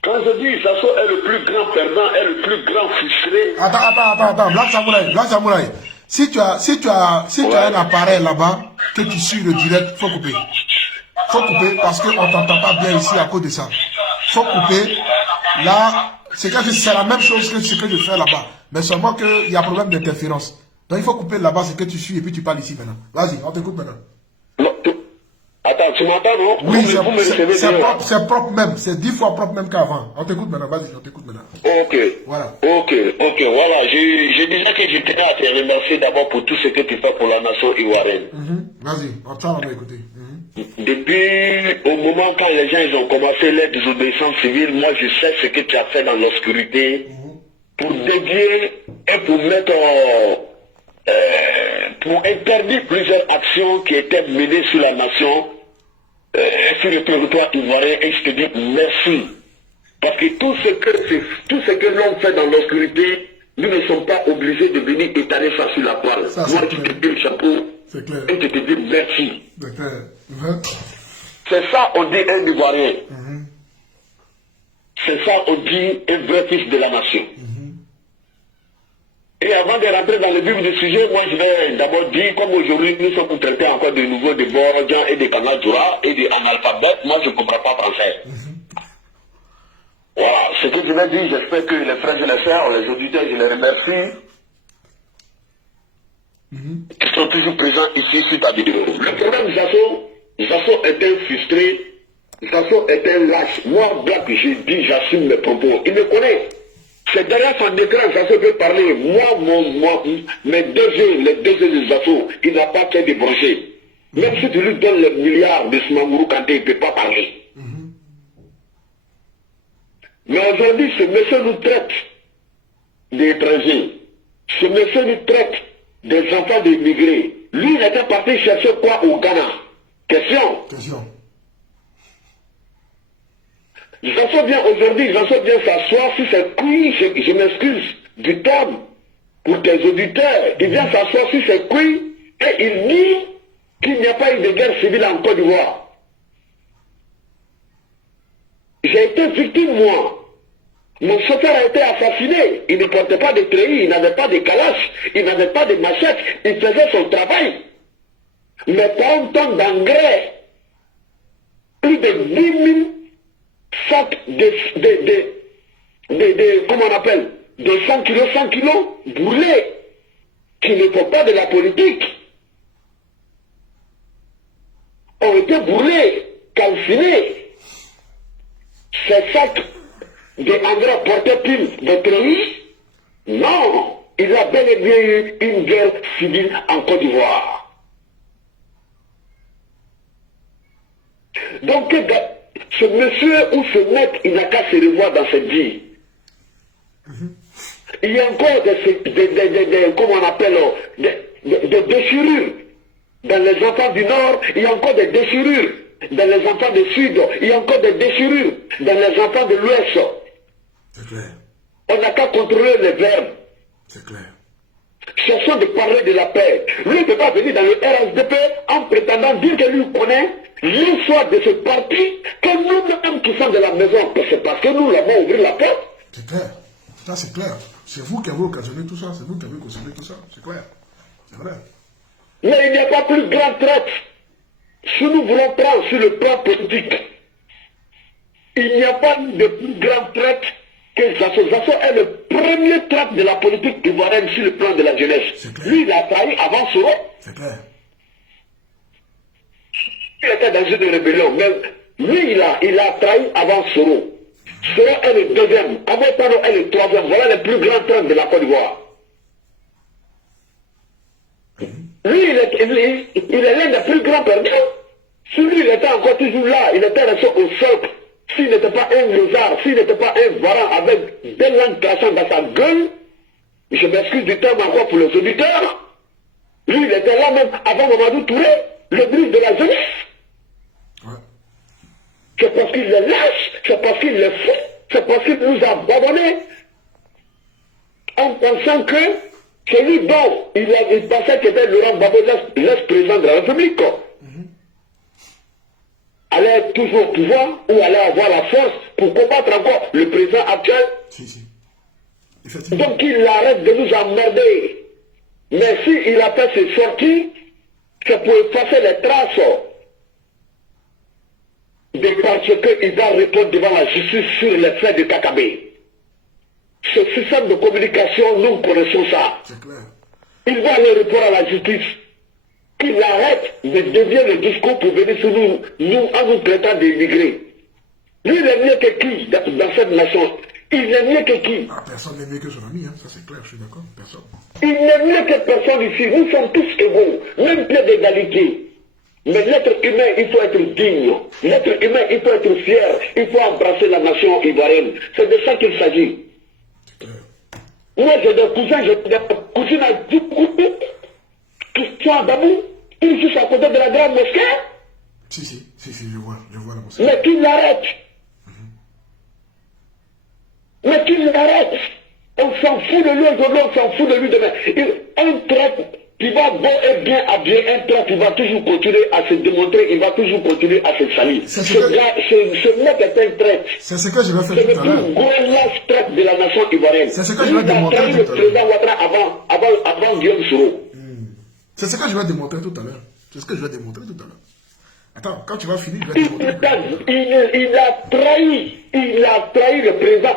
Quand je dis Jason est le plus grand perdant, est le plus grand frustré. Attends, Black Samurai. Si tu as un appareil là-bas, que tu suis le direct, faut couper. Faut couper parce qu'on ne t'entend pas bien ici à cause de ça. Faut couper. Là, c'est la même chose que ce que je fais là-bas. Mais seulement qu'il y a un problème d'interférence. Donc il faut couper là-bas ce que tu suis et puis tu parles ici maintenant. Vas-y, on t'écoute maintenant. Non, attends, tu m'entends, non? Oui, c'est propre même. C'est 10 fois propre même qu'avant. On t'écoute maintenant, vas-y, on t'écoute maintenant. Ok. Voilà. Ok, voilà. Je disais que je tenais à te remercier d'abord pour tout ce que tu fais pour la nation ivoirienne. Vas-y, on va écouter. Depuis au moment quand les gens ils ont commencé les désobéissances civiles, moi je sais ce que tu as fait dans l'obscurité pour dévier et pour mettre pour interdire plusieurs actions qui étaient menées sur la nation, sur le territoire ivoirien, et je te dis merci. Parce que tout ce que l'homme fait dans l'obscurité, nous ne sommes pas obligés de venir étaler ça sur la toile. Moi je te dis le chapeau et je te dis merci. C'est ça on dit un Ivoirien. C'est ça on dit un vrai fils de la nation. Et avant de rentrer dans le vif du sujet, moi je vais d'abord dire, comme aujourd'hui nous sommes traités encore de nouveau de Borodjan et de Kangadjoura et de analphabètes, moi je ne comprends pas français. ce que je vais dire, j'espère que les frères et les sœurs, les auditeurs, je les remercie, qui sont toujours présents ici sur ta vidéo. Le problème, Zasso est un frustré, Zasso est un lâche. Moi, Black, je dis, j'assume mes propos. Il me connaît. C'est derrière son écran, Zasso peut parler. Moi, mes les deux de Zasso, il n'a pas qu'à débrancher. Même si tu lui donnes les milliards de Smamourou Kanté, il ne peut pas parler. Mais aujourd'hui, ce monsieur nous traite d'étrangers. Ce monsieur nous traite des enfants d'immigrés. Lui, il était parti chercher quoi au Ghana? Question. J'en bien aujourd'hui, j'en bien s'asseoir sur ses couilles, je m'excuse du terme pour tes auditeurs. Il vient s'asseoir sur ses couilles et il dit qu'il n'y a pas eu de guerre civile en Côte d'Ivoire. J'ai été victime, moi. Mon chauffeur a été assassiné. Il ne portait pas de treillis, il n'avait pas de calache, il n'avait pas de machette, il faisait son travail. Mais par un tonne d'engrais, plus de 10 000 sacs comment on appelle, de 100 kilos brûlés, qui ne font pas de la politique, ont été brûlés, calcinés. Ces sacs d'engrais portaient-ils des treillis? Non, il a bel et bien eu une guerre civile en Côte d'Ivoire. Donc, ce monsieur ou ce mec, il n'a qu'à se revoir dans cette vie. Il y a encore comment on appelle, des déchirures. Dans les enfants du Nord, il y a encore des déchirures. Dans les enfants du Sud, il y a encore des déchirures. Dans les enfants de l'Ouest. C'est clair. On n'a qu'à contrôler les verbes. C'est clair. Cherchons de parler de la paix. Lui ne peut pas venir dans le RSDP en prétendant dire que lui connaît l'histoire de ce parti que nous-mêmes qui sommes de la maison. C'est parce que nous l'avons ouvert la porte. C'est clair. Ça, c'est clair. C'est vous qui avez occasionné tout ça. C'est vous qui avez occasionné tout ça. C'est clair. C'est vrai. Mais il n'y a pas plus grand traite. Si nous voulons prendre sur le plan politique, il n'y a pas de plus grand traite que Zasso. Zasso est le premier traite de la politique ivoirienne sur le plan de la jeunesse. Lui, il a trahi avant Soro. C'est clair. Il était dans une rébellion, mais lui, il a trahi avant Soro. Soro est le deuxième, Abotaro est le troisième. Voilà les plus grands traits de la Côte d'Ivoire. Lui, il est l'un des plus grands perdants. Si lui, il était encore toujours là, il était resté au socle. S'il n'était pas un lézard, s'il n'était pas un varan avec des langues cachant dans sa gueule, je m'excuse du terme encore pour les auditeurs. Lui, il était là même avant Mamadou Touré, le ministre de la jeunesse. Ouais. C'est parce qu'il est lâche, c'est parce qu'il est fou, c'est parce qu'il nous a abandonnés. En pensant que celui dont il pensait qu'il était Laurent Gbagbo, l'ex-président de la République, allait toujours au pouvoir ou allait avoir la force pour combattre encore le président actuel. Si. Donc il arrête de nous emmerder. Mais s'il a fait ses sorties, c'est pour effacer les traces de parce qu'il va répondre devant la justice sur les faits de Kakabé. Ce système de communication, nous connaissons ça. C'est clair. Il va aller répondre à la justice. Qu'il arrête de dévier le discours pour venir sur nous en nous traitant d'immigrés. Lui, il est mieux que qui dans cette nation? Il est mieux que qui? Personne n'est mieux que son ami, hein. Ça c'est clair, je suis d'accord. Personne. Il n'est mieux que personne ici. Nous sommes tous égaux, même pied d'égalité. Mais l'être humain, il faut être digne. L'être humain, il faut être fier. Il faut embrasser la nation ivoirienne. C'est de ça qu'il s'agit. C'est clair. Moi, j'ai des cousines à Djibouti qui sont à Babou, qui juste à côté de la grande mosquée. Si, je vois la mosquée. Mais qu'il l'arrête. Mais qu'il l'arrête. On s'en fout de lui aujourd'hui, on s'en fout de lui demain. Un traite qui va beau et bien habillé, un traite qui va toujours continuer à se démontrer, il va toujours continuer à se salir. Ce mec est un traite. C'est ce que je vais faire C'est le tout à l'heure. plus gros lâche traite de la nation ivoirienne. C'est ce que je vais démontrer Il a trahi le tout à l'heure. président Ouattara avant Guillaume Soro. C'est ce que je vais démontrer tout à l'heure. C'est ce que je vais démontrer tout à l'heure. Attends, quand tu vas finir, je vais démontrer. Il a trahi le président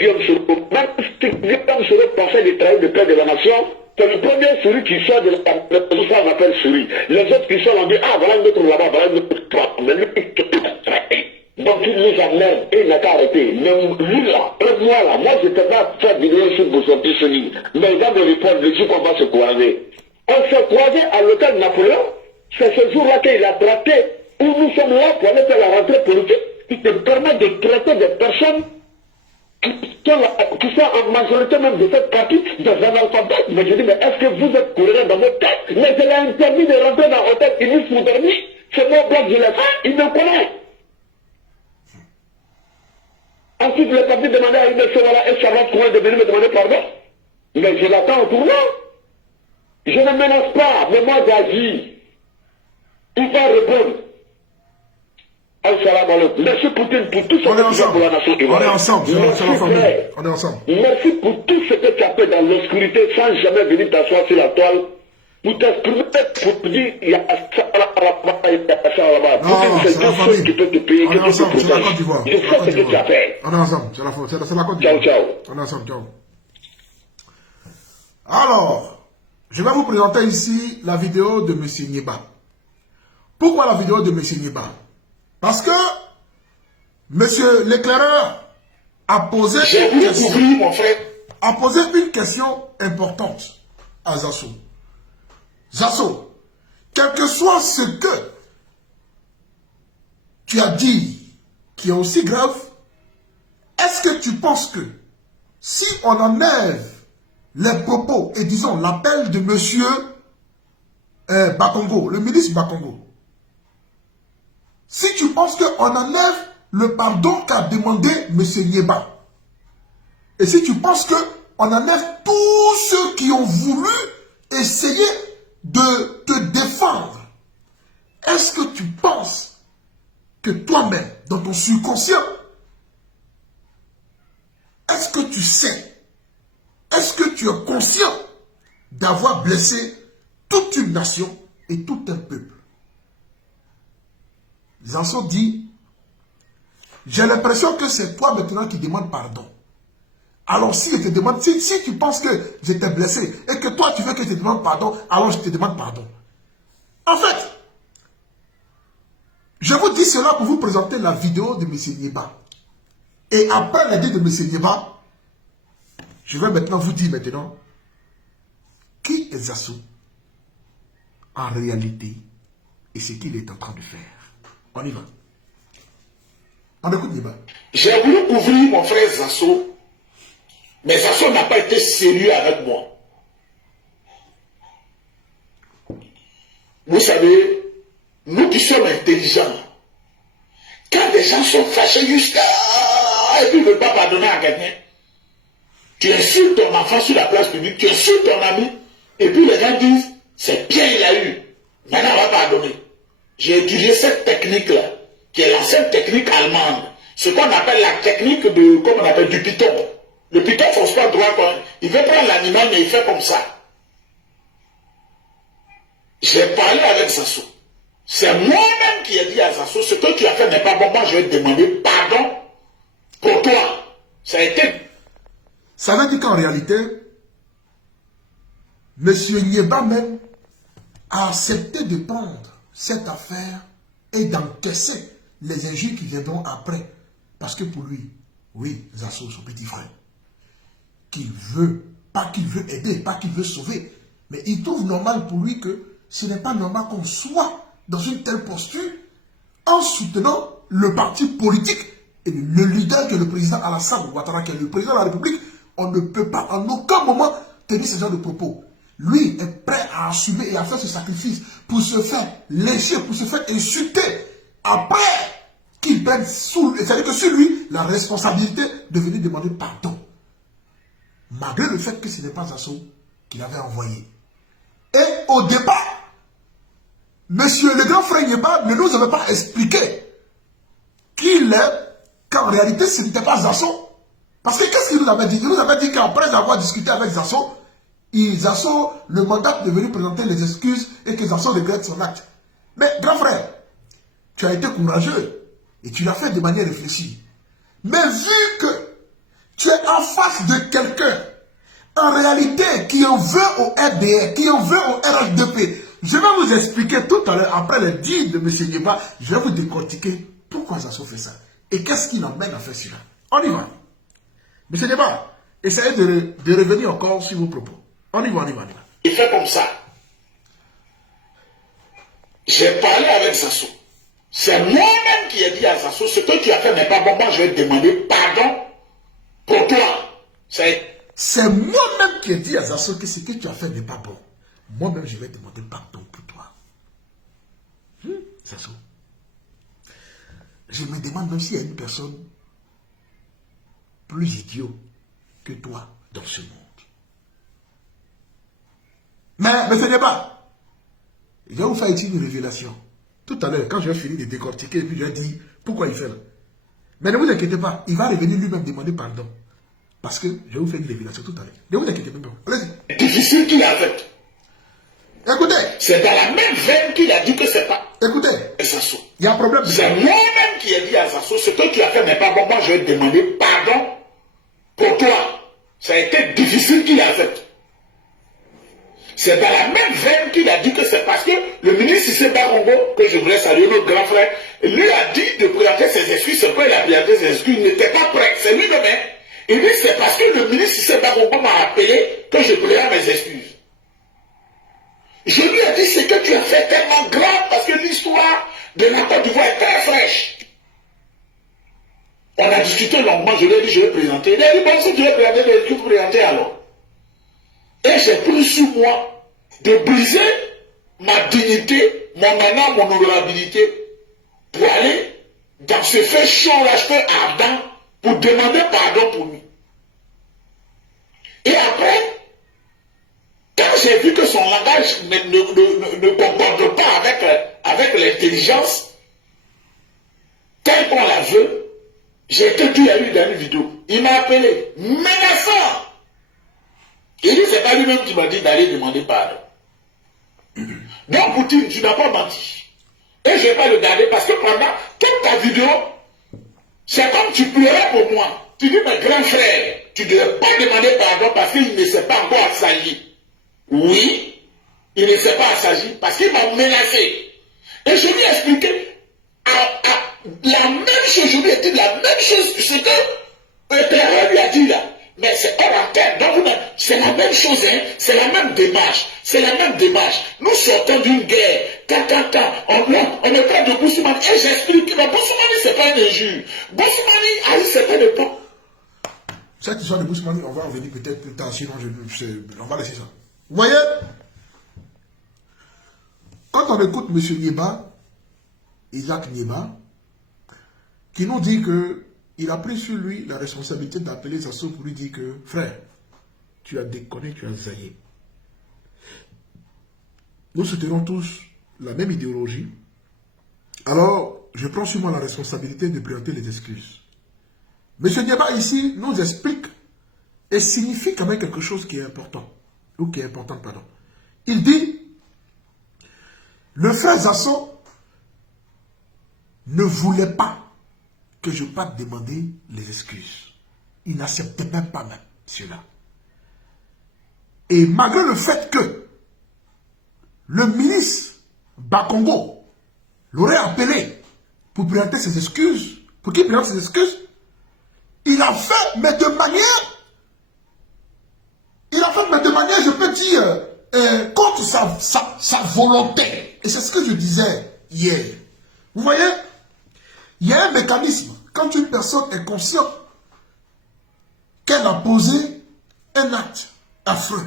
Guillaume Soro. Même si Guillaume Soro pensait de trahir le père de la nation, c'est le premier souris qui sort de la tout ça on appelle souris. Les autres qui sont on dit, ah voilà notre là-bas, voilà notre toi. Mais lui, donc il nous emmène et il n'a qu'à arrêter. Mais lui là, moi je ne peux pas faire vidéo sur pour sortir ce livre. Mais il va me répondre, le jour qu'on va se croiser. On s'est croisé à l'hôtel Napoléon. C'est ce jour-là qu'il a traité, où nous sommes là pour aller faire la rentrée politique, qui te permet de traiter des personnes qui sont en majorité même de cette partie des analphabètes. Mais je dis, mais est-ce que vous êtes courant dans votre tête? Mais je l'ai interdit de rentrer dans l'hôtel Unis pour dormir. C'est mon bloc, je l'ai fait, il me connaît. Ensuite, le parti demandait à Inès Sovala et Charlotte Courant de venir me demander pardon. Mais je l'attends au tournant. Je ne menace pas, mais moi j'agis. Il va répondre. Merci Poutine pour tout ce que tu fais pour la nation. On est ensemble, c'est la famille. On est ensemble. Merci pour tout ce que tu as fait dans l'obscurité sans jamais venir t'asseoir sur la toile. Pour t'exprimer, pour dire il y a ça là-bas, il y a ça là-bas. Non, c'est la famille. Qui peut te payer, on est ensemble, c'est la Côte d'Ivoire. Je sais ce que tu as fait. On est ensemble, c'est la Côte d'Ivoire. Ciao, ciao. On est ensemble, ciao. Alors, je vais vous présenter ici la vidéo de M. Nieba. Pourquoi la vidéo de M. Nieba? Parce que M. l'éclaireur a posé une question importante à Zasso. Zasso, quel que soit ce que tu as dit qui est aussi grave, est-ce que tu penses que si on enlève les propos et disons l'appel de M. Bakongo, le ministre Bakongo, si tu penses qu'on enlève le pardon qu'a demandé M. Nieba, et si tu penses qu'on enlève tous ceux qui ont voulu essayer de te défendre, est-ce que tu penses que toi-même, dans ton subconscient, est-ce que tu sais, est-ce que tu es conscient d'avoir blessé toute une nation et tout un peuple? Zasso dit, j'ai l'impression que c'est toi maintenant qui demandes pardon. Alors si je te demande, si tu penses que je t'ai blessé et que toi tu veux que je te demande pardon, alors je te demande pardon. En fait, je vous dis cela pour vous présenter la vidéo de M. Nieba. Et après la vidéo de M. Nieba, je vais maintenant vous dire qui est Zasso en réalité et ce qu'il est en train de faire. On y va. On écoute Nieba. J'ai voulu ouvrir mon frère Zasso, mais Zasso n'a pas été sérieux avec moi. Vous savez, nous qui sommes intelligents, quand les gens sont fâchés jusqu'à... et puis ne veulent pas pardonner à quelqu'un, tu insultes ton enfant sur la place publique, tu insultes ton ami, et puis les gens disent, c'est bien il a eu, maintenant on va pardonner. J'ai étudié cette technique-là, qui est l'ancienne technique allemande, ce qu'on appelle la technique de, comme on appelle, du python. Le python ne fonce pas droit, il veut prendre l'animal, mais il fait comme ça. J'ai parlé avec Zasso. C'est moi-même qui ai dit à Zasso, ce que tu as fait n'est pas bon, moi je vais te demander pardon pour toi. Ça a été... Ça veut dire qu'en réalité, M. Nieba même a accepté de prendre cette affaire et d'encaisser les injures qui viendront après. Parce que pour lui, oui, Zasso, son petit frère, pas qu'il veut aider, pas qu'il veut sauver, mais il trouve normal pour lui que ce n'est pas normal qu'on soit dans une telle posture en soutenant le parti politique et le leader que le président Alassane Ouattara, qui est le président de la République. On ne peut pas en aucun moment tenir ce genre de propos. Lui est prêt à assumer et à faire ce sacrifice pour se faire lécher, pour se faire insulter. Après qu'il prenne c'est-à-dire que sur lui la responsabilité de venir demander pardon. Malgré le fait que ce n'est pas Zasso qu'il avait envoyé. Et au départ, monsieur le grand frère Nieba ne nous avait pas expliqué qu'en réalité ce n'était pas Zasso. Parce que qu'est-ce qu'il nous avait dit? Il nous avait dit qu'après avoir discuté avec Zasso, Zasso le mandate de venir présenter les excuses et que Zasso regrette son acte. Mais grand frère, tu as été courageux et tu l'as fait de manière réfléchie. Mais vu que Tu es en face de quelqu'un, en réalité, qui en veut au RDR, qui en veut au RHDP. Je vais vous expliquer tout à l'heure, après le dire de M. Yeba, je vais vous décortiquer pourquoi Zasso fait ça. Et qu'est-ce qui l'emmène à faire cela. On y va. M. Yeba, essayez de revenir encore sur vos propos. On y va, on y va, on y va. Il fait comme ça. J'ai parlé avec Zasso. C'est moi-même qui ai dit à Zasso, ce que tu as fait n'est pas bon, moi je vais te demander pardon pour toi. C'est moi-même qui ai dit à Zasso que ce que tu as fait n'est pas bon. Moi-même je vais demander pardon pour toi. Zasso. Je me demande même s'il y a une personne plus idiot que toi dans ce monde. Mais ce n'est pas. Je vais vous faire ici une révélation. Tout à l'heure, quand je vais finir de décortiquer, et puis je vais dire pourquoi il fait là. Mais ne vous inquiétez pas, il va revenir lui-même demander pardon. Parce que je vais vous faire une révélation tout à l'heure. Ne vous inquiétez pas. Allez-y. Difficile qu'il a fait. Écoutez. C'est dans la même veine qu'il a dit que c'est pas. Écoutez. Zasso. Il y a un problème. C'est moi-même qui ai dit à Zasso, ce que tu as fait n'est pas bon, moi je vais te demander pardon pour toi. Ça a été difficile qu'il a fait. C'est dans la même veine qu'il a dit que c'est parce que le ministre Cissé Barongo, que je voulais saluer, notre grand frère, lui a dit de présenter ses excuses. C'est pas il a présenté ses excuses, il n'était pas prêt. C'est lui-même. Il dit c'est parce que le ministre Cissé Barongo m'a rappelé que je présente mes excuses. Je lui ai dit ce que tu as fait tellement grave parce que l'histoire de la Côte d'Ivoire est très fraîche. On a discuté longuement, je lui ai dit je vais présenter. Il a dit bon si tu veux présenter les excuses, présenter alors. Et j'ai pris sur moi de briser ma dignité, mon honneur, mon honorabilité pour aller dans ce feu chaud, là, ce feu ardent, pour demander pardon pour lui. Et après, quand j'ai vu que son langage ne concorde pas avec l'intelligence, tel qu'on la veut, j'ai été dit à lui dans une vidéo. Il m'a appelé, menaçant. Il dit, c'est pas lui-même qui m'a dit d'aller demander pardon. Donc, Poutine, tu n'as pas menti. Et je ne vais pas le garder parce que pendant toute ta vidéo, c'est comme tu pleurais pour moi. Tu dis, mais grand frère, tu ne devais pas demander pardon parce qu'il ne s'est pas encore assagi. Oui, il ne s'est pas assagi parce qu'il m'a menacé. Et je lui ai expliqué la même chose, je lui ai dit la même chose que ce que le terreur lui a dit là. Mais c'est hors antenne. Donc, c'est la même chose, hein? C'est la même démarche. C'est la même démarche. Nous sortons d'une guerre. On est près de Boussoumani. Et j'explique que Boussoumani, c'est pas une injure. Boussoumani a eu certains époques. Cette histoire de Boussoumani, on va en venir peut-être plus tard, sinon on va laisser ça. Vous voyez? Quand on écoute M. Yeba, Isaac Nieba, qui nous dit que il a pris sur lui la responsabilité d'appeler Zasso pour lui dire que, frère, tu as déconné, tu as zaillé. Nous soutenons tous la même idéologie. Alors, je prends sur moi la responsabilité de présenter les excuses. Monsieur Nieba ici nous explique et signifie quand même quelque chose qui est important. Ou qui est important, pardon. Il dit, le frère Zasso ne voulait pas que je parte demander les excuses. Il n'acceptait même pas cela. Et malgré le fait que le ministre Bakongo l'aurait appelé pour présenter ses excuses, pour qu'il présente ses excuses, il a fait, mais de manière, je peux dire, contre sa volonté. Et c'est ce que je disais hier. Vous voyez, il y a un mécanisme. Quand une personne est consciente qu'elle a posé un acte affreux,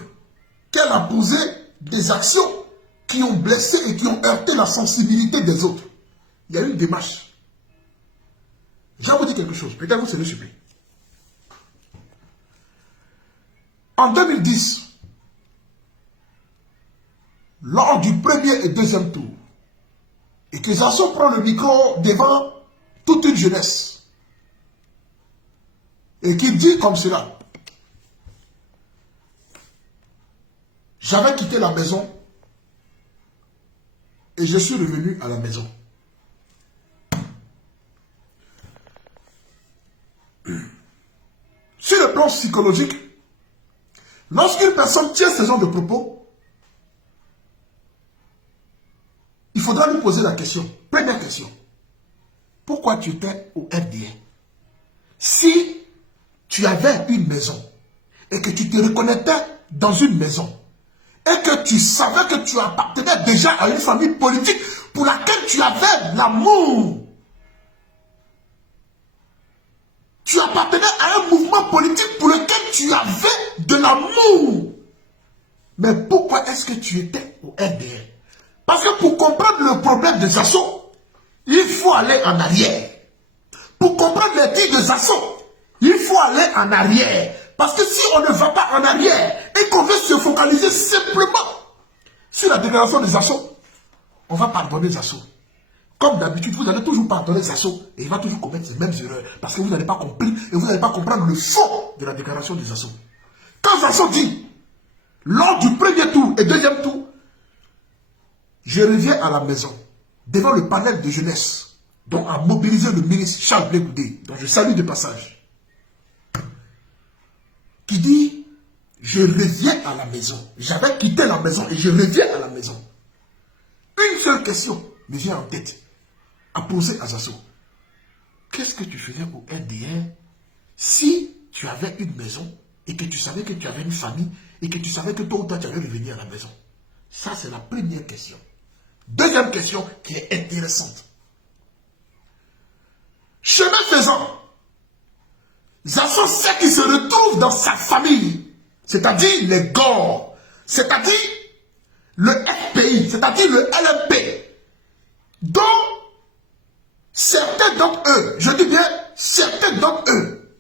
qu'elle a posé des actions qui ont blessé et qui ont heurté la sensibilité des autres, il y a une démarche. Je vais vous dire quelque chose, peut-être vous serez surpris. En 2010, lors du premier et deuxième tour, et que Zasso prend le micro devant toute une jeunesse, et qui dit comme cela, j'avais quitté la maison, et je suis revenu à la maison. Sur le violence psychologique. Lorsqu'une personne tient ce genre de propos, il faudra lui poser la question. Première question. Pourquoi tu étais au FDN? Si tu avais une maison et que tu te reconnaissais dans une maison et que tu savais que tu appartenais déjà à une famille politique pour laquelle tu avais l'amour, tu appartenais à un mouvement politique pour lequel tu avais de l'amour. Mais pourquoi est-ce que tu étais au FDN? Parce que pour comprendre le problème de Zasso, il faut aller en arrière. Pour comprendre les tirs de Zasso, il faut aller en arrière. Parce que si on ne va pas en arrière et qu'on veut se focaliser simplement sur la déclaration de Zasso, on va pardonner Zasso. Comme d'habitude, vous allez toujours pardonner Zasso et il va toujours commettre les mêmes erreurs parce que vous n'avez pas compris et vous n'allez pas comprendre le fond de la déclaration de Zasso. Quand Zasso dit, lors du premier tour et deuxième tour, je reviens à la maison devant le panel de jeunesse dont a mobilisé le ministre Charles Blé Goudé, dont je salue de passage, qui dit, je reviens à la maison. J'avais quitté la maison et je reviens à la maison. Une seule question me vient en tête à poser à Zasso. Qu'est-ce que tu faisais au NDR si tu avais une maison et que tu savais que tu avais une famille et que tu savais que tôt ou tard tu allais revenir à la maison? Ça, c'est la première question. Deuxième question qui est intéressante. Chemin faisant, Zasso sait qu'il se retrouve dans sa famille, c'est-à-dire les Gore, c'est-à-dire le FPI, c'est-à-dire le LMP, dont certains d'entre eux, je dis bien certains d'entre eux,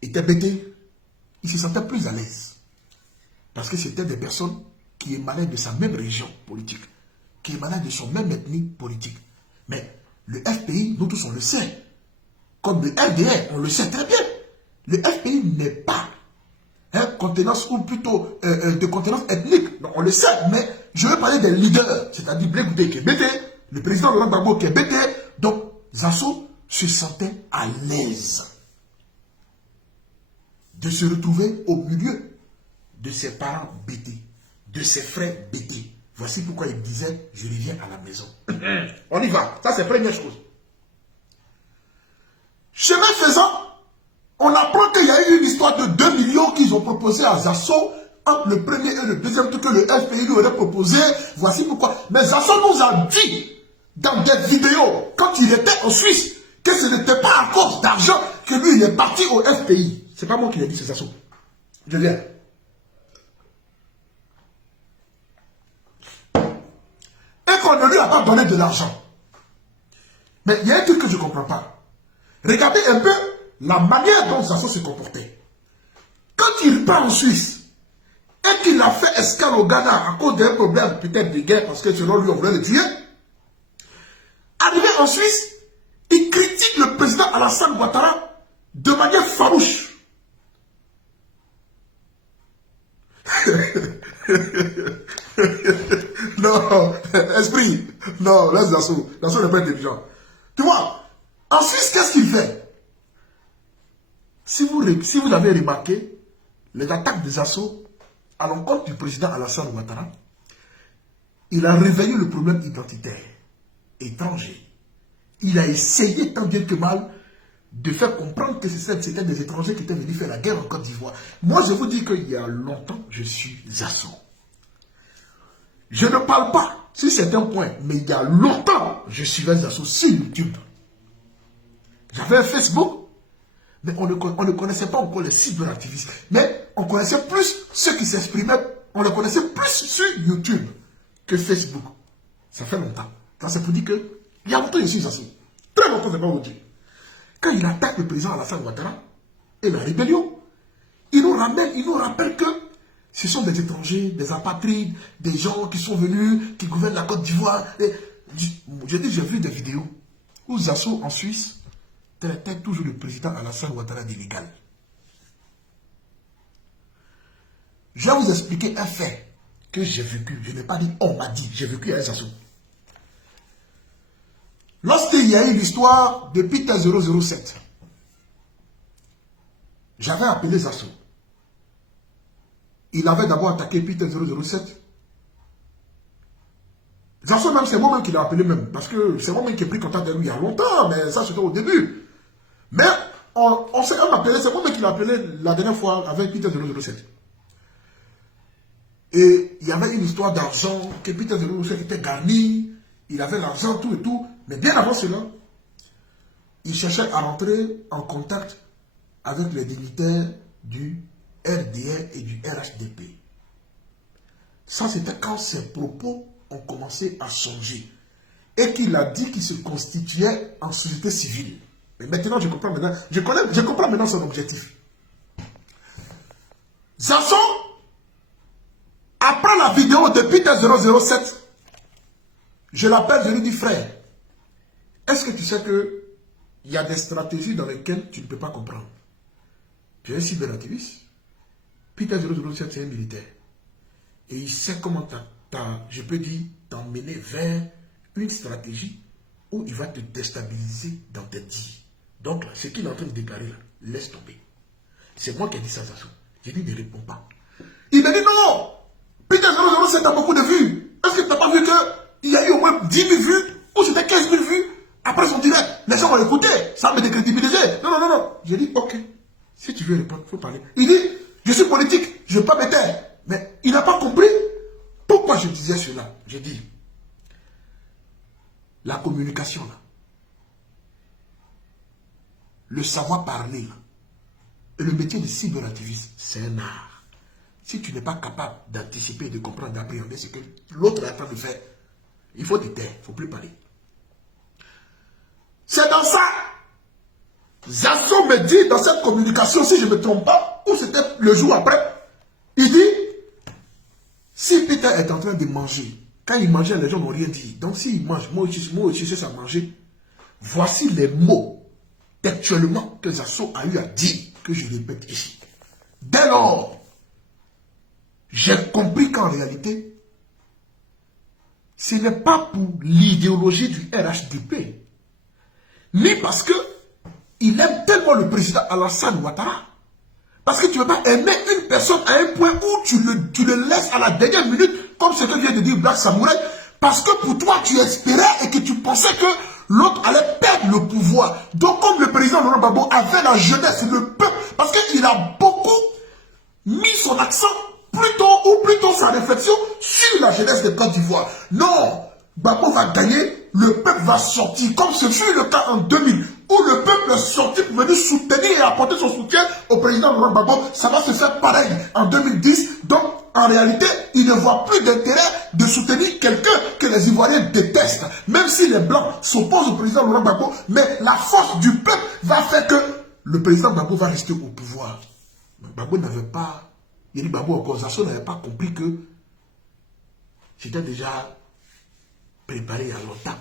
étaient bêtés, ils se sentaient plus à l'aise. Parce que c'était des personnes qui émanaient de sa même région politique, qui émanaient de son même ethnie politique. Mais le FPI, nous tous on le sait, comme le LDR, on le sait très bien, le FPI n'est pas contenance ou plutôt de contenance ethnique, non, on le sait, mais je veux parler des leaders, c'est-à-dire Blé Goudé qui est bêté, le président Laurent Gbagbo qui est bêté, donc Zasso se sentait à l'aise de se retrouver au milieu de ses parents bêtés, de ses frères bêtés. Voici pourquoi il disait, je reviens à la maison. On y va, ça c'est la première chose. Chemin faisant, on apprend qu'il y a eu une histoire de 2 millions qu'ils ont proposé à Zasso entre le premier et le deuxième tour que le FPI lui aurait proposé. Voici pourquoi. Mais Zasso nous a dit dans des vidéos, quand il était en Suisse, que ce n'était pas à cause d'argent que lui il est parti au FPI. C'est pas moi qui l'ai dit, c'est Zasso. Je viens. Et qu'on ne lui a pas donné de l'argent. Mais il y a un truc que je ne comprends pas. Regardez un peu la manière dont Zasso se comportait. Quand il part en Suisse et qu'il a fait escale au Ghana à cause d'un problème peut-être de guerre parce que selon lui on voulait le tuer, arrivé en Suisse, il critique le président Alassane Ouattara de manière farouche. Non, esprit, non, laisse Zasso. Zasso n'est pas intelligent. Tu vois, en Suisse, qu'est-ce qu'il fait? Si vous avez remarqué, les attaques de Zasso à l'encontre du président Alassane Ouattara, il a réveillé le problème identitaire, étranger. Il a essayé, tant bien que mal, de faire comprendre que c'était des étrangers qui étaient venus faire la guerre en Côte d'Ivoire. Moi, je vous dis qu'il y a longtemps, je suis Zasso. Je ne parle pas sur certains points, mais il y a longtemps, je suivais Zasso sur YouTube. J'avais un Facebook, mais on ne connaissait pas encore les sites de l'activiste. Mais on connaissait plus ceux qui s'exprimaient, on les connaissait plus sur YouTube que Facebook. Ça fait longtemps. Ça c'est pour dire que, il y a longtemps je suis Zasso. Très longtemps, je ne vais pas vous dire. Quand il attaque le président Alassane Ouattara et la rébellion, il nous rappelle que ce sont des étrangers, des apatrides, des gens qui sont venus, qui gouvernent la Côte d'Ivoire. J'ai vu des vidéos où Zasso en Suisse traitait toujours le président Alassane Ouattara d'illégal. Je vais vous expliquer un fait que j'ai vécu. Je n'ai pas dit on m'a dit, j'ai vécu avec Zasso. Lorsqu'il y a eu l'histoire de Peter 007, J'avais appelé Zasso. Il avait d'abord attaqué Peter 007. Zasso même, c'est moi-même qui l'ai appelé même. Parce que c'est moi-même qui ai pris contact avec lui il y a longtemps. Mais ça, c'était au début. Mais on s'est même appelé. C'est moi-même qui l'ai appelé la dernière fois avec Peter 007. Et il y avait une histoire d'argent. Que Peter 007 était garni. Il avait l'argent, tout et tout. Mais bien avant cela, il cherchait à rentrer en contact avec les dignitaires du RDR et du RHDP. Ça, c'était quand ses propos ont commencé à changer. Et qu'il a dit qu'il se constituait en société civile. Mais maintenant, je comprends maintenant. Je comprends maintenant son objectif. Zasso, après la vidéo de Peter 007, je l'appelle, je lui dis, frère, est-ce que tu sais que il y a des stratégies dans lesquelles tu ne peux pas comprendre? Tu es un cyberactiviste. Peter 007, c'est un militaire. Et il sait comment je peux dire, t'emmener vers une stratégie où il va te déstabiliser dans tes dires. Donc, ce qu'il est en train de déclarer là, laisse tomber. C'est moi qui ai dit ça, Zasso. J'ai dit, ne réponds pas. Il m'a dit, non, Peter 007 a beaucoup de vues. Est-ce que tu n'as pas vu qu'il y a eu au moins 10 000 vues ou c'était 15 000 vues après son direct? Les gens vont écouter, ça va me décrédibiliser. Non, non, non, non. J'ai dit, ok, si tu veux répondre, il faut parler. Il dit, je suis politique, je ne veux pas me taire. Mais il n'a pas compris pourquoi je disais cela. J'ai dit, la communication, là, le savoir parler, là, et le métier de cyberactiviste, c'est un art. Si tu n'es pas capable d'anticiper, de comprendre, d'appréhender ce que l'autre est en train de faire, il faut te taire, il ne faut plus parler. C'est dans ça. Zasso me dit dans cette communication, si je ne me trompe pas, ou c'était le jour après, il dit, si Peter est en train de manger, quand il mangeait, les gens n'ont rien dit. Donc s'il mange, moi aussi, c'est ça manger. Voici les mots, textuellement, que Zasso a eu à dire, que je répète ici. Dès lors, j'ai compris qu'en réalité, ce n'est pas pour l'idéologie du RHDP, ni parce que il aime tellement le président Alassane Ouattara. Parce que tu ne veux pas aimer une personne à un point où tu le laisses à la dernière minute, comme ce que vient de dire Black Samouraï, parce que pour toi, tu espérais et que tu pensais que l'autre allait perdre le pouvoir. Donc, comme le président Laurent Gbagbo avait la jeunesse, le peuple, parce qu'il a beaucoup mis son accent, plutôt sa réflexion sur la jeunesse de Côte d'Ivoire. Non, Gbagbo va gagner, le peuple va sortir, comme ce fut le cas en 2000, où le peuple est sorti pour venir soutenir et apporter son soutien au président Laurent Gbagbo. Ça va se faire pareil en 2010. Donc, en réalité, il ne voit plus d'intérêt de soutenir quelqu'un que les Ivoiriens détestent. Même si les Blancs s'opposent au président Laurent Gbagbo, mais la force du peuple va faire que le président Gbagbo va rester au pouvoir. Gbagbo n'avait pas... Il dit Gbagbo encore, Zasso n'avait pas compris que c'était déjà préparé il y a longtemps.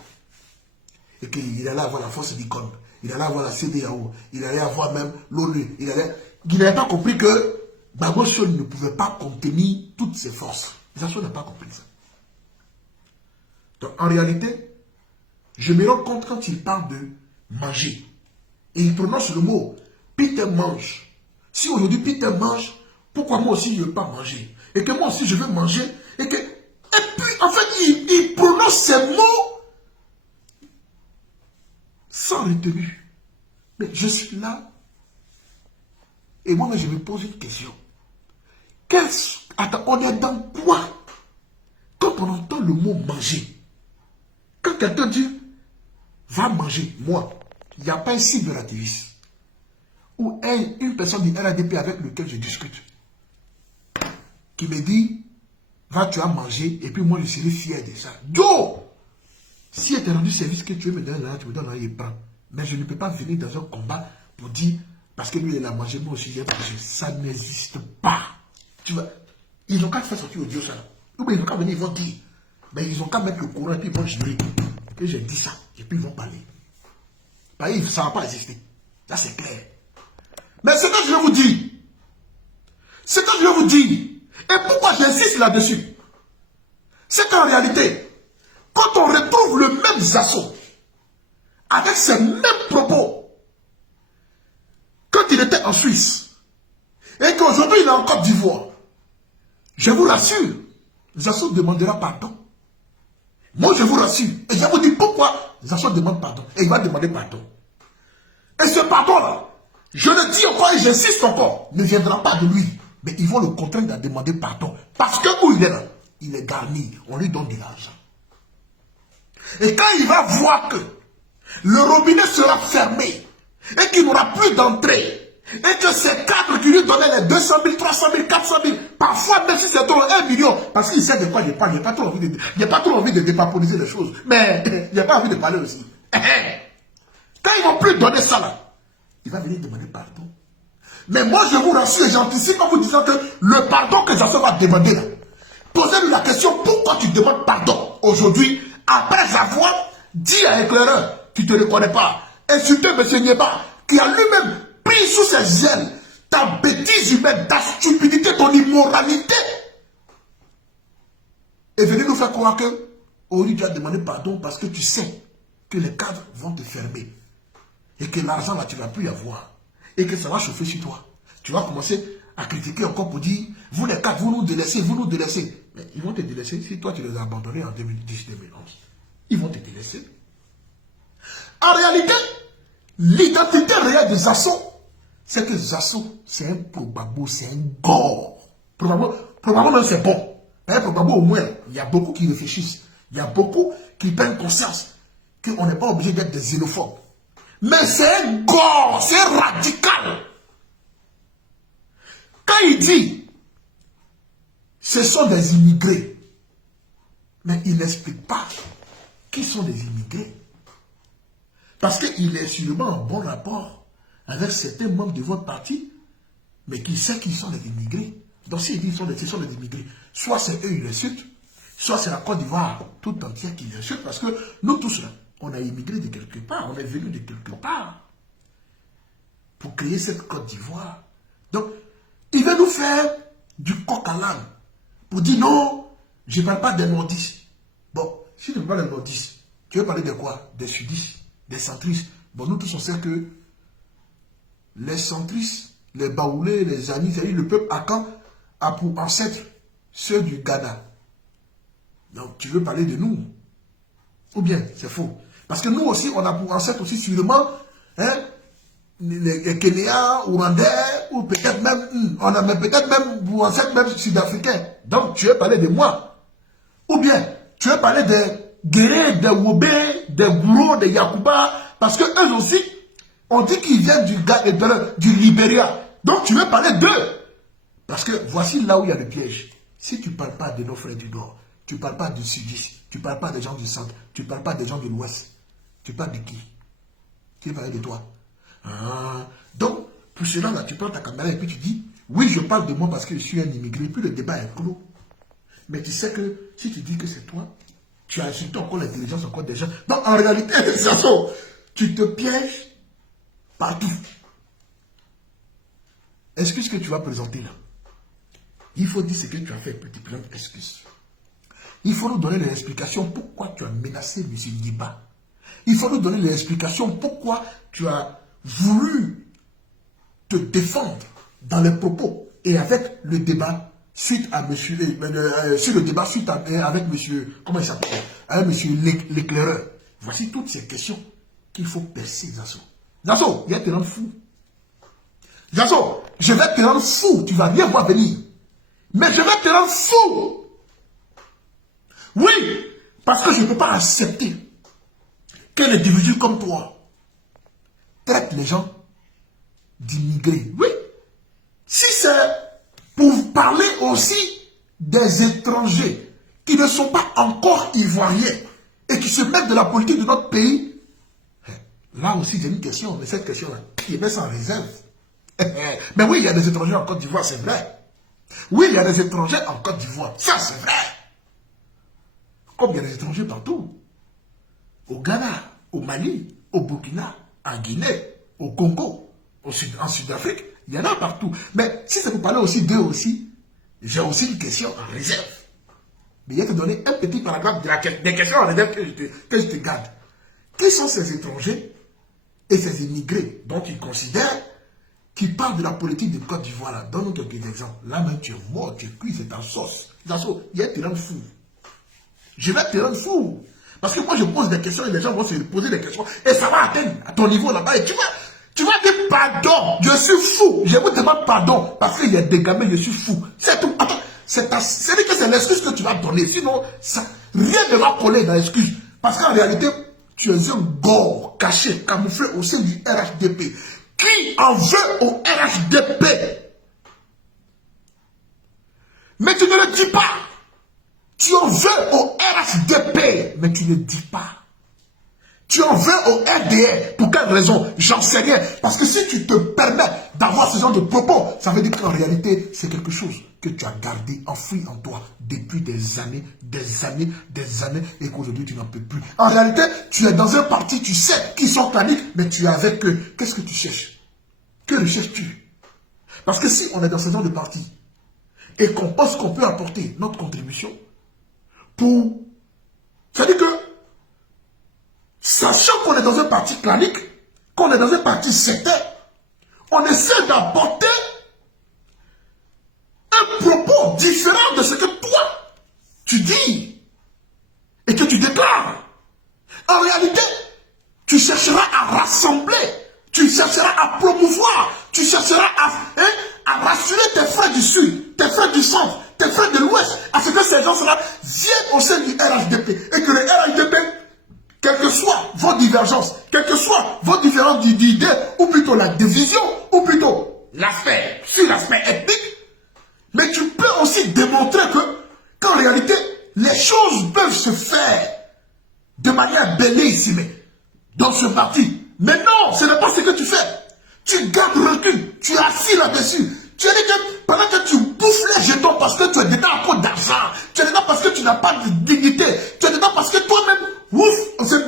Et qu'il allait avoir la force d'icône, il allait avoir la CEDEAO, il allait avoir même l'ONU, il n'avait pas compris que Gbagbo seul ne pouvait pas contenir toutes ses forces. Zasso n'a pas compris ça. Donc en réalité, je me rends compte quand il parle de manger, et il prononce le mot, Peter mange. Si aujourd'hui Peter mange, pourquoi moi aussi je ne veux pas manger? Et que moi aussi je veux manger, et puis en fait il prononce ces mots sans retenue. Mais je suis là, et moi je me pose une question. Attends, on est dans quoi? Quand on entend le mot manger, quand quelqu'un dit va manger, moi, il n'y a pas un cyberactiviste ou une personne du RADP avec lequel je discute qui me dit va tu as mangé et puis moi je serai fier de ça. Yo! Si elle t'a rendu service que tu veux me donner là, tu me donnes là, il prend. Mais je ne peux pas venir dans un combat pour dire parce que lui il a mangé, moi aussi j'ai mangé. Ça n'existe pas. Tu vois, ils n'ont qu'à faire sortir audio ça. Ou bien ils n'ont qu'à venir, ils vont dire. Mais ils ont qu'à mettre le courant et puis ils vont jurer que j'ai dit ça. Et puis ils vont parler. Parce que ça ne va pas exister. Ça c'est clair. Mais ce que je vais vous dire, et pourquoi j'insiste là-dessus, c'est qu'en réalité, quand on retrouve le même Zasso, avec ces mêmes propos, quand il était en Suisse, et qu'aujourd'hui il est en Côte d'Ivoire, je vous rassure, Zasso demandera pardon. Moi je vous rassure, et je vous dis pourquoi Zasso demande pardon, et il va demander pardon. Et ce pardon-là, je le dis encore et j'insiste encore, ne viendra pas de lui, mais ils vont le contraindre à demander pardon, parce que où il est là, il est garni, on lui donne de l'argent. Et quand il va voir que le robinet sera fermé, et qu'il n'aura plus d'entrée, et que ces cadres qui lui donnaient les 200 000, 300 000, 400 000, parfois même si c'est 1 million, parce qu'il sait de quoi il parle, il n'a pas trop envie de dépaponiser les choses, mais il n'a pas envie de parler aussi. Quand ils ne vont plus donner ça là, il va venir demander pardon. Mais moi je vous rassure, j'anticipe en vous disant que le pardon que Zasso va demander là, posez-lui la question, pourquoi tu demandes pardon aujourd'hui, après avoir dit à Éclaireur, tu ne te reconnais pas, insulté M. Nieba, qui a lui-même pris sous ses ailes ta bêtise humaine, ta stupidité, ton immoralité. Et venez nous faire croire que aujourd'hui tu as demandé pardon parce que tu sais que les cadres vont te fermer. Et que l'argent là tu ne vas plus y avoir. Et que ça va chauffer sur toi. Tu vas commencer à critiquer encore pour dire, vous les cadres, vous nous délaissez, vous nous délaissez. Mais ils vont te délaisser si toi tu les as abandonnés en 2010-2011. Ils vont te délaisser. En réalité, l'identité réelle de Zasso, c'est que Zasso, c'est un probabo, c'est un gore. Probablement même c'est bon. Mais probablement au moins, il y a beaucoup qui réfléchissent. Il y a beaucoup qui prennent conscience qu'on n'est pas obligé d'être des xénophobes. Mais c'est un gore, c'est radical. Quand il dit, ce sont des immigrés, mais il n'explique pas qui sont les immigrés. Parce qu'il est sûrement en bon rapport avec certains membres de votre parti, mais qui sait qu'ils sont des immigrés. Donc s'il dit ce sont des immigrés, soit c'est eux qui l'insultent, soit c'est la Côte d'Ivoire tout entière qui l'insulte, parce que nous tous là, on a immigré de quelque part, on est venu de quelque part pour créer cette Côte d'Ivoire. Donc, il veut nous faire du coq à l'âne pour dire non, je ne parle pas des nordistes. Bon, si tu ne parles pas des nordistes, tu veux parler de quoi? Des sudistes, des centristes. Bon, nous tous on sait que les centristes, les baoulés, les amis, c'est-à-dire le peuple Akan a pour ancêtre ceux du Ghana. Donc, tu veux parler de nous? Ou bien, c'est faux. Parce que nous aussi, on a pour ancêtre aussi sûrement les Kenyans, Ougandais, ou peut-être même, on a peut-être même pour ancêtre même sud-africains. Donc, tu veux parler de moi? Ou bien, tu veux parler des Guérés, des Wobé, des Gouro, des Yakuba, parce que eux aussi, on dit qu'ils viennent du Libéria. Donc, tu veux parler d'eux? Parce que voici là où il y a le piège. Si tu ne parles pas de nos frères du Nord, tu ne parles pas du Sudiste, tu ne parles pas des gens du Centre, tu ne parles pas des gens de l'Ouest, tu parles de qui? Tu veux parler de toi? Donc, pour cela, là, tu prends ta caméra et puis tu dis, oui, je parle de moi parce que je suis un immigré, puis le débat est clos. Mais tu sais que si tu dis que c'est toi, tu as insulté encore l'intelligence encore des gens. Donc, en réalité, tu te pièges partout. Excuse que tu vas présenter là. Il faut dire ce que tu as fait, petit plein d'excuses. Il faut nous donner les explications pourquoi tu as menacé M. Nieba. Il faut nous donner les explications pourquoi tu as voulu te défendre dans les propos et avec le débat suite à monsieur, sur le débat suite avec monsieur, comment il s'appelle, avec monsieur l'éclaireur. Voici toutes ces questions qu'il faut percer, Zasso. Zasso, il va te rendre fou. Zasso, je vais te rendre fou, tu vas bien voir venir. Mais je vais te rendre fou. Oui, parce que je ne peux pas accepter qu'un individu comme toi traite les gens d'immigrés. Oui, si c'est pour parler aussi des étrangers qui ne sont pas encore ivoiriens et qui se mettent de la politique de notre pays, là aussi j'ai une question, mais cette question-là, qui met sans réserve. Mais oui, il y a des étrangers en Côte d'Ivoire, c'est vrai. Oui, il y a des étrangers en Côte d'Ivoire, ça c'est vrai. Comme il y a des étrangers partout. Au Ghana, au Mali, au Burkina, en Guinée, au Congo, en Sud-Afrique, il y en a partout. Mais si ça vous parle aussi d'eux aussi, j'ai aussi une question en réserve. Mais il y a te donner un petit paragraphe des questions en réserve que je te garde. Qui sont ces étrangers et ces immigrés dont ils considèrent qui parle de la politique de Côte d'Ivoire, là, donne-nous quelques exemples. Là même, tu es mort, tu es cuit, c'est ta sauce. Zazo, il y a te rendre fou. Je vais te rendre fou. Parce que moi, je pose des questions et les gens vont se poser des questions. Et ça va atteindre à ton niveau là-bas. Et tu vas dire pardon, je suis fou. Je vous demande pardon parce qu'il y a des gamins, je suis fou. C'est tout. Attends, c'est l'excuse que tu vas donner. Sinon, rien ne va coller dans l'excuse. Parce qu'en réalité, tu es un gore caché, camouflé au sein du RHDP. Qui en veut au RHDP? Mais tu ne le dis pas. Tu en veux au RHDP, mais tu ne dis pas. Tu en veux au RDR. Pour quelle raison? J'en sais rien. Parce que si tu te permets d'avoir ce genre de propos, ça veut dire qu'en réalité, c'est quelque chose que tu as gardé, enfoui en toi depuis des années, et qu'aujourd'hui tu n'en peux plus. En réalité, tu es dans un parti, tu sais qu'ils sont claniques, mais tu es avec eux. Qu'est-ce que tu cherches? Que recherches-tu? Parce que si on est dans ce genre de parti, et qu'on pense qu'on peut apporter notre contribution, c'est-à-dire que, sachant qu'on est dans un parti clanique, qu'on est dans un parti sectaire, on essaie d'apporter un propos différent de ce que toi, tu dis et que tu déclares. En réalité, tu chercheras à rassembler, tu chercheras à promouvoir, tu chercheras à rassurer tes frères du Sud, tes frères du Centre, tes frères de l'Ouest, à ce que ces gens-là viennent au sein du RHDP et que le RHDP, quelles que soient vos divergences, quelles que soient vos différentes idées, ou plutôt la division, ou plutôt l'aspect, sur l'aspect ethnique, mais tu peux aussi démontrer qu'en réalité, les choses peuvent se faire de manière bellissime dans ce parti. Mais non, ce n'est pas ce que tu fais. Tu gardes recul, tu es assis là-dessus. Tu es dit que pendant que tu bouffes les jetons parce que tu es dedans à cause d'argent, tu es dedans parce que tu n'as pas de dignité, tu es dedans parce que toi-même, ouf,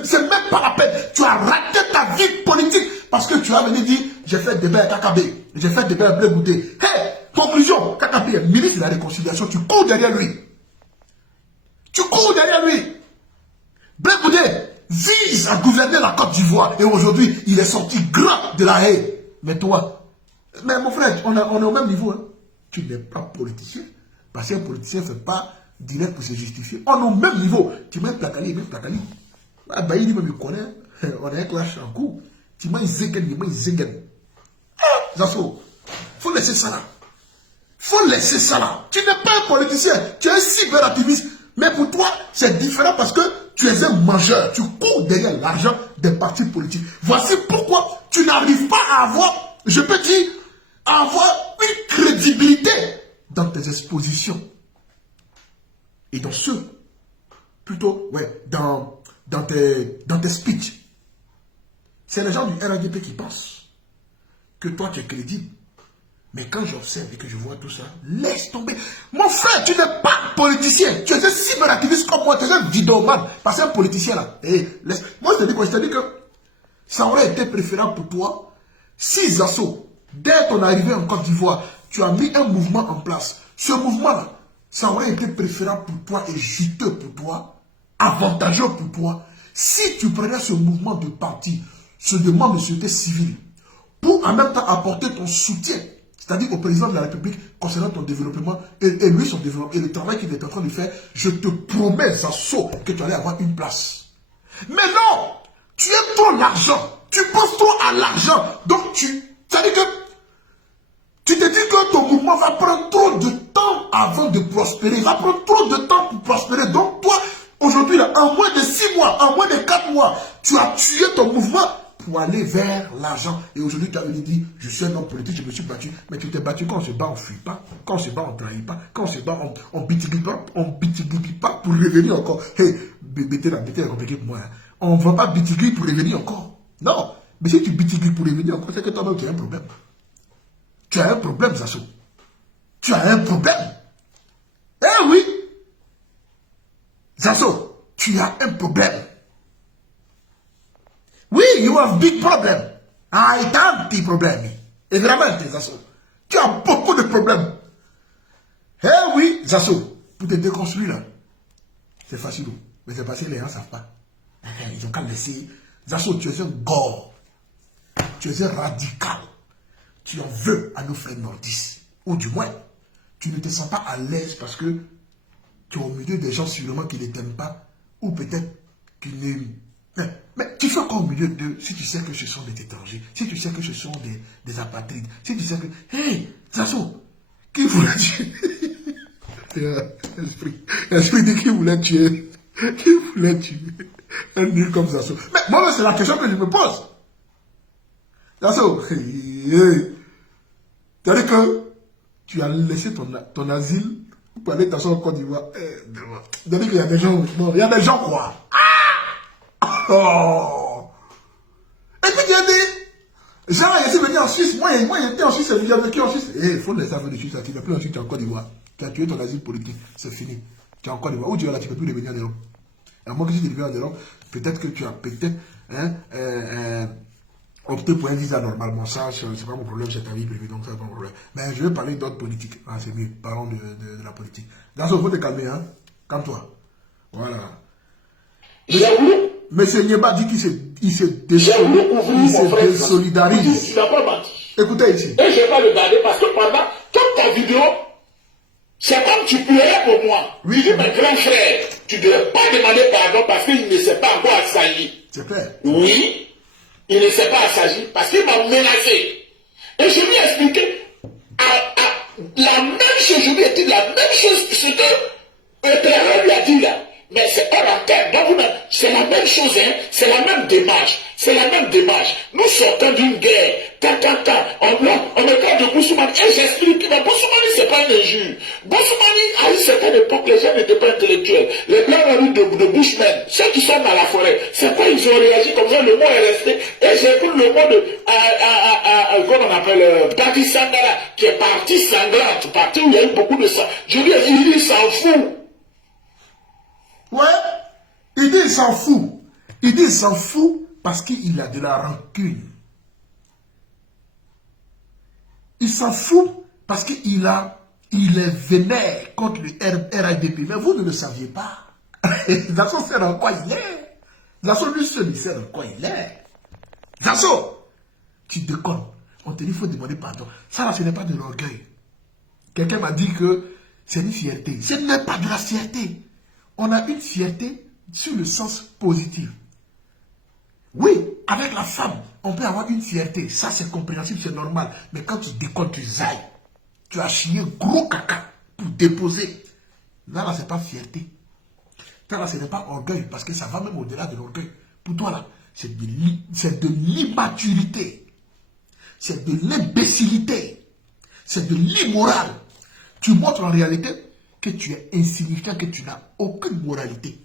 c'est même pas la peine. Tu as raté ta vie politique parce que tu as venu dire, j'ai fait des bains à KKB, j'ai fait des bains à Blé Goudé. Hey, conclusion, KKB est ministre de la réconciliation, tu cours derrière lui. Tu cours derrière lui. Blé Goudé vise à gouverner la Côte d'Ivoire et aujourd'hui, il est sorti grand de la haie. Mais toi, mais mon frère, on est au même niveau. Hein. Tu n'es pas politicien. Parce qu'un politicien ne fait pas direct pour se justifier. On est au même niveau. Tu m'as placali, même placali. Ah, bah, il me connaît. On est un clash en cours. Tu m'as zingen, il m'a zingen. Ah, Zasso, faut laisser ça là. Faut laisser ça là. Tu n'es pas un politicien. Tu es un cyberactiviste. Mais pour toi, c'est différent parce que tu es un mangeur. Tu cours derrière l'argent des partis politiques. Voici pourquoi tu n'arrives pas à avoir, je peux dire, à avoir une crédibilité dans tes expositions. Et dans plutôt, ouais, dans tes speeches. C'est les gens du RHDP qui pensent que toi, tu es crédible. Mais quand j'observe et que je vois tout ça, laisse tomber. Mon frère, tu n'es pas politicien. Tu es un cyberactiviste comme moi. Tu es un vidéoman. Parce qu'un politicien là. Moi, je te dis quoi? Je te dis que ça aurait été préférable pour toi si Zasso, dès ton arrivée en Côte d'Ivoire, tu as mis un mouvement en place. Ce mouvement-là, ça aurait été préférable pour toi et juteux pour toi, avantageux pour toi, si tu prenais ce mouvement de parti, ce demande de société civile, pour en même temps apporter ton soutien, c'est-à-dire au président de la République, concernant ton développement, et lui son développement, et le travail qu'il est en train de faire, je te promets, Zasso, que tu allais avoir une place. Mais non, tu aimes trop l'argent, tu penses trop à l'argent, donc c'est-à-dire que tu te dis que ton mouvement va prendre trop de temps avant de prospérer, il va prendre trop de temps pour prospérer, donc toi, aujourd'hui, en moins de 6 mois, en moins de 4 mois, tu as tué ton mouvement pour aller vers l'argent. Et aujourd'hui, tu as venu dire, je suis un homme politique, je me suis battu. Mais tu t'es battu quand on se bat, on ne fuit pas. Quand on se bat, on ne trahit pas. Quand on se bat, on ne bitigue pas pour revenir encore. Hey, bêtez la compliqué pour moi. Hein. On ne va pas bitiguer pour revenir encore. Non. Mais si tu bitigues pour revenir encore, c'est que toi-même, tu as un problème. Tu as un problème, Zasso. Tu as un problème. Eh oui. Zasso, tu as un problème. Oui, you have big problem. I have big problem. Et vraiment, Zasso, tu as beaucoup de problèmes. Eh oui, Zasso, pour te déconstruire là, c'est facile. Mais c'est parce que les gens ne savent pas. Ils ont qu'à laisser. Zasso, tu es un gore. Tu es un radical. tu en veux à nos frères nordistes. Ou du moins, tu ne te sens pas à l'aise parce que tu es au milieu des gens sûrement qui ne t'aiment pas. Ou peut-être qu'ils ne... Mais tu fais quoi au milieu d'eux si tu sais que ce sont des étrangers, si tu sais que ce sont des apatrides, si tu sais que... Hey, Zazo, qui voulait tuer? L'esprit de qui voulait tuer? Qui voulait tuer un nul comme Zazo? Mais moi, c'est la question que je me pose. Zazo, c'est-à-dire que tu as laissé ton asile pour aller t'asseoir en Côte d'Ivoire. C'est-à-dire qu'il y a des gens... Non, il y a des gens quoi? Oh. Et puis il y a des gens, ils sont venus en Suisse. Moi, j'étais en Suisse, j'ai vécu en Suisse. Il faut les savoir de Suisse, tu n'as plus en Suisse, tu es en Côte d'Ivoire. Tu as tué ton asile politique, c'est fini. Tu es en Côte d'Ivoire. Où tu es là, tu ne peux plus revenir en Europe. À moins que tu reviens en Europe, peut-être que tu as opté pour un visa normalement. Ça, c'est pas mon problème, c'est ta vie privée, donc ça, c'est pas mon problème. Mais je vais parler d'autres politiques. Ah, c'est mieux, parlons de la politique. Dans ce, il faut te calmer, hein. Calme-toi. Voilà. Monsieur Nieba dit qu'il se désolidarise. Tu n'as pas menti. Écoutez ici. Et je vais pas le garder parce que pendant toute ta vidéo, c'est comme tu pleurais pour moi. Oui. Il dit, mais grand frère, tu ne devais pas demander pardon parce qu'il ne s'est pas encore assagi. C'est clair. Oui, il ne s'est pas assagi parce qu'il m'a menacé. Et je lui ai expliqué la même chose, je lui ai dit la même chose que ce que le lui a dit là. Mais c'est pas la tête. Donc, c'est la même chose, hein. C'est la même démarche. C'est la même démarche. Nous sortons d'une guerre. On me parle de Boussoumani. Et j'explique que Boussoumani, c'est pas un injure. Boussoumani, à une certaine époque, les gens n'étaient pas intellectuels. Les blancs ont eu de Bushmen. Ceux qui sont dans la forêt. C'est quoi, ils ont réagi comme ça, le mot est resté. Et j'écoute le mot de, comment on appelle, Tati Sangala, qui est partie sanglante, partie où il y a eu beaucoup de sang. Je lui ai dit, il s'en fout. Ouais, il dit il s'en fout. Il dit il s'en fout parce qu'il a de la rancune. Il s'en fout parce qu'il est vénère contre le RADP. Mais vous ne le saviez pas. Zazo sait dans quoi il est. Zazo lui seul, il sait dans quoi il est. Zazo, tu déconnes. On te dit qu'il faut demander pardon. Ça là, ce n'est pas de l'orgueil. Quelqu'un m'a dit que c'est une fierté. Ce n'est pas de la fierté. On a une fierté sur le sens positif. Oui, avec la femme, on peut avoir une fierté. Ça, c'est compréhensible, c'est normal. Mais quand tu déconnes, tu zailles. Tu as chié gros caca pour déposer. Là, c'est pas fierté. Là, ce n'est pas orgueil, parce que ça va même au-delà de l'orgueil. Pour toi, là, c'est de l'immaturité. C'est de l'imbécilité. C'est de l'immorale. Tu montres en réalité que tu es insignifiant, que tu n'as aucune moralité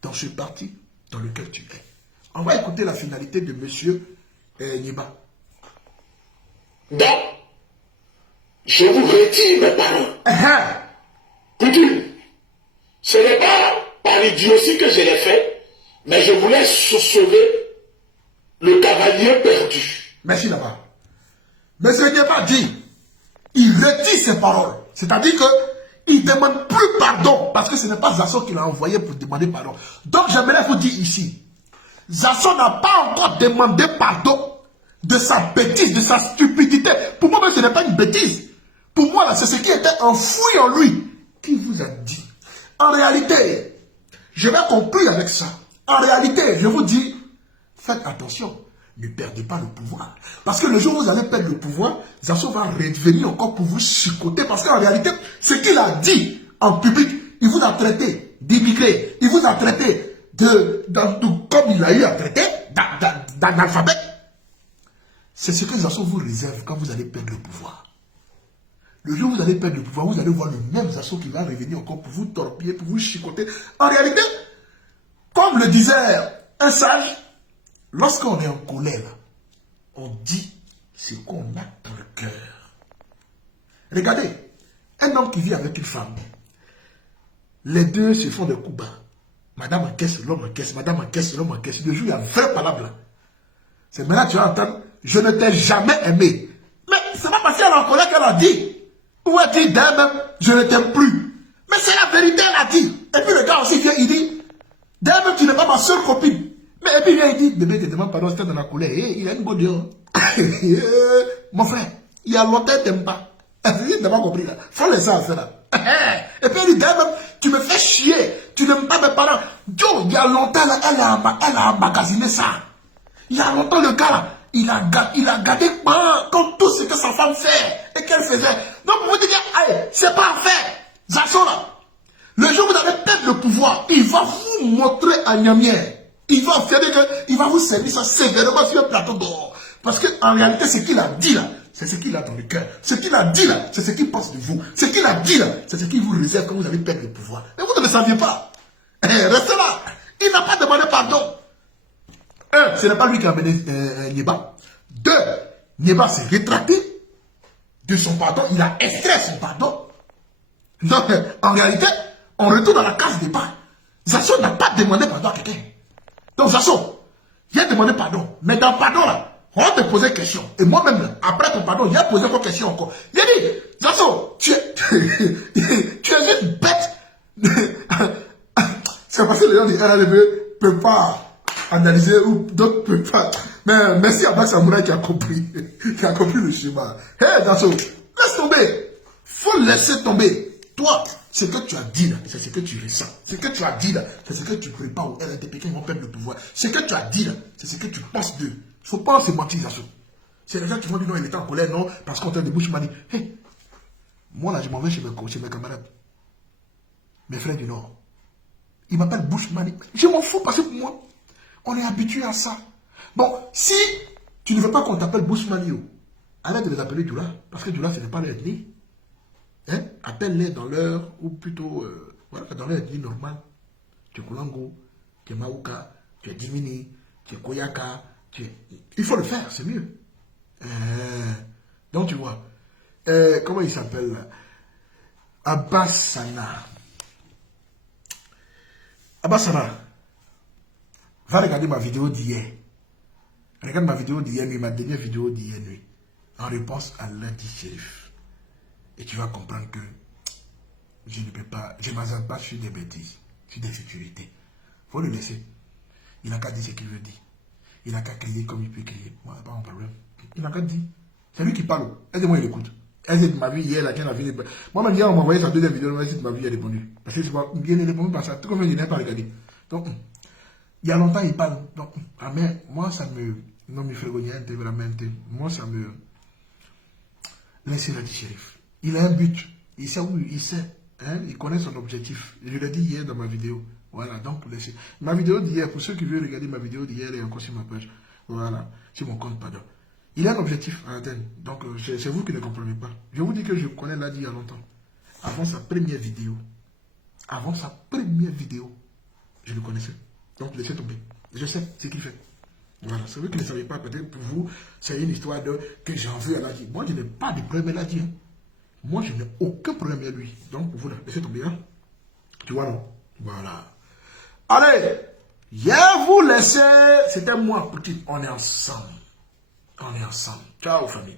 dans ce parti dans lequel tu es. On va écouter la finalité de M. Nieba. Donc, je vous retire mes paroles. Coutume, ce n'est pas par idiotie que je l'ai fait, mais je voulais sauver le cavalier perdu. Merci là-bas. M. Nieba dit, il retire ses paroles. C'est-à-dire que il ne demande plus pardon parce que ce n'est pas Zazo qui l'a envoyé pour demander pardon. Donc j'aimerais vous dire ici, Zazo n'a pas encore demandé pardon de sa bêtise, de sa stupidité. Pour moi, ce n'est pas une bêtise. Pour moi, c'est ce qui était enfoui en lui qui vous a dit. En réalité, je vais conclure avec ça. En réalité, je vous dis, faites attention. Ne perdez pas le pouvoir. Parce que le jour où vous allez perdre le pouvoir, Zazo va revenir encore pour vous chicoter. Parce qu'en réalité, ce qu'il a dit en public, il vous a traité d'immigré. Il vous a traité comme il a eu à traiter d'analphabète. C'est ce que Zazo vous réserve quand vous allez perdre le pouvoir. Le jour où vous allez perdre le pouvoir, vous allez voir le même Zazo qui va revenir encore pour vous torpiller, pour vous chicoter. En réalité, comme le disait un sage, lorsqu'on est en colère, on dit ce qu'on a dans le cœur. Regardez, un homme qui vit avec une femme, les deux se font des coups bas. Madame encaisse, l'homme encaisse, madame encaisse, l'homme encaisse. Le jour, il y a 20 palabres là. C'est maintenant que tu vas entendre, je ne t'ai jamais aimé. Mais c'est pas parce qu'elle est en colère qu'elle a dit. Ou elle dit d'elle-même, je ne t'aime plus. Mais c'est la vérité, elle a dit. Et puis le gars aussi vient, il dit, d'elle-même, tu n'es pas ma seule copine. Mais et puis il dit, bébé, te demande pardon, c'était dans la colère. Il a une bonne dehors. Mon frère, il y a longtemps, t'aimes pas. Tu n'as pas compris là. Faut laisser ça là. Et puis il dit, tu me fais chier. Tu n'aimes pas mes parents. Joe, il y a longtemps là, elle a emmagasiné ça. Il y a longtemps, le gars là, il a gardé comme tout ce que sa femme fait et qu'elle faisait. Donc vous dites, c'est pas fait. Zacho là. Le jour où vous allez perdre le pouvoir, il va vous montrer à Niamien. Il va vous servir ça sévèrement sur un plateau d'or. Parce qu'en réalité, ce qu'il a dit là, c'est ce qu'il a dans le cœur. Ce qu'il a dit là, c'est ce qu'il pense de vous. Ce qu'il a dit là, c'est ce qu'il vous réserve quand vous allez perdre le pouvoir. Mais vous ne le saviez pas. Restez là. Il n'a pas demandé pardon. Un, ce n'est pas lui qui a amené Nieba. Deux, Nieba s'est rétracté de son pardon. Il a extrait son pardon. Donc, en réalité, on retourne à la case départ. Zacho n'a pas demandé pardon à quelqu'un. Donc, Zacho, il a demandé pardon. Mais dans le pardon, là, on va te poser question. Et moi-même, après ton pardon, il a posé une question encore. Il a dit, Zacho, tu es juste bête. C'est parce que les gens du RLV ne peuvent pas analyser ou d'autres ne peuvent pas. Mais merci à Bak Samouraï qui a compris le schéma. Hé, Zacho, laisse tomber. Faut laisser tomber. Toi, ce que tu as dit là, c'est ce que tu ressens. Ce que tu as dit là, c'est ce que tu prépares au RNDP qui vont perdre le pouvoir. Ce que tu as dit là, c'est ce que tu penses d'eux. Il ne faut pas se mentir, Zacho. C'est les gens qui vont dire non, il est en colère, non, parce qu'on t'a des bouches mani. Hey, moi là, je m'en vais chez mes camarades. Mes frères du Nord. Ils m'appellent Bushmani. Je m'en fous parce que pour moi, on est habitué à ça. Bon, si tu ne veux pas qu'on t'appelle Bushmani, arrête de les appeler Djoula, parce que Djoula, ce n'est pas leur ethnie. Hein? Appelle-les dans leur, ou plutôt, voilà, dans leur ethnie normale. Tu es Koulango, tu es Maouka, tu es Dimini, tu es Koyaka, il faut le faire, c'est mieux. Donc tu vois, comment il s'appelle là? Abbasana. Abbasana, va regarder ma vidéo d'hier. Regarde ma vidéo d'hier nuit, ma dernière vidéo d'hier nuit, en réponse à lundi shérif. Et tu vas comprendre que je ne peux pas, je ne m'assois pas sur des bêtises, sur des futurités. Il faut le laisser. Il n'a qu'à dire ce qu'il veut dire. Il n'a qu'à crier comme il peut crier. Moi, c'est pas mon problème. Il n'a qu'à dire. C'est lui qui parle. Aidez-moi, il écoute. Elle de ma vie hier, là, qui a vu. Moi-même, hier, on m'a envoyé sa deuxième vidéo, elle de ma vie, elle a répondu. Parce que je bien répondu par ça. Tout comme je n'ai pas regardé. Donc, il y a longtemps, il parle. Donc, ah, mais moi, ça me. Non, mi frego niente, veramente. Moi, ça me. Laissez la dit shérif. Il a un but. Il sait où il sait. Hein? Il connaît son objectif. Je l'ai dit hier dans ma vidéo. Voilà, donc laissez. Ma vidéo d'hier, pour ceux qui veulent regarder ma vidéo d'hier, elle est encore sur ma page. Voilà, sur mon compte, pardon. Il a un objectif à atteindre. Donc, c'est vous qui ne comprenez pas. Je vous dis que je connais Ladi il y a longtemps. Avant sa première vidéo. Je le connaissais. Donc, laissez tomber. Je sais ce qu'il fait. Voilà, c'est vous qui ne savez pas. Peut-être pour vous, c'est une histoire de que j'en veux à Ladi. Moi, je n'ai pas de problème à Ladi. Hein. Moi, je n'ai aucun problème à lui. Donc, pour vous, là, laissez tomber. Hein. Tu vois, non? Voilà. Allez, je vous laisse. C'était moi, petit. On est ensemble. Ciao, famille.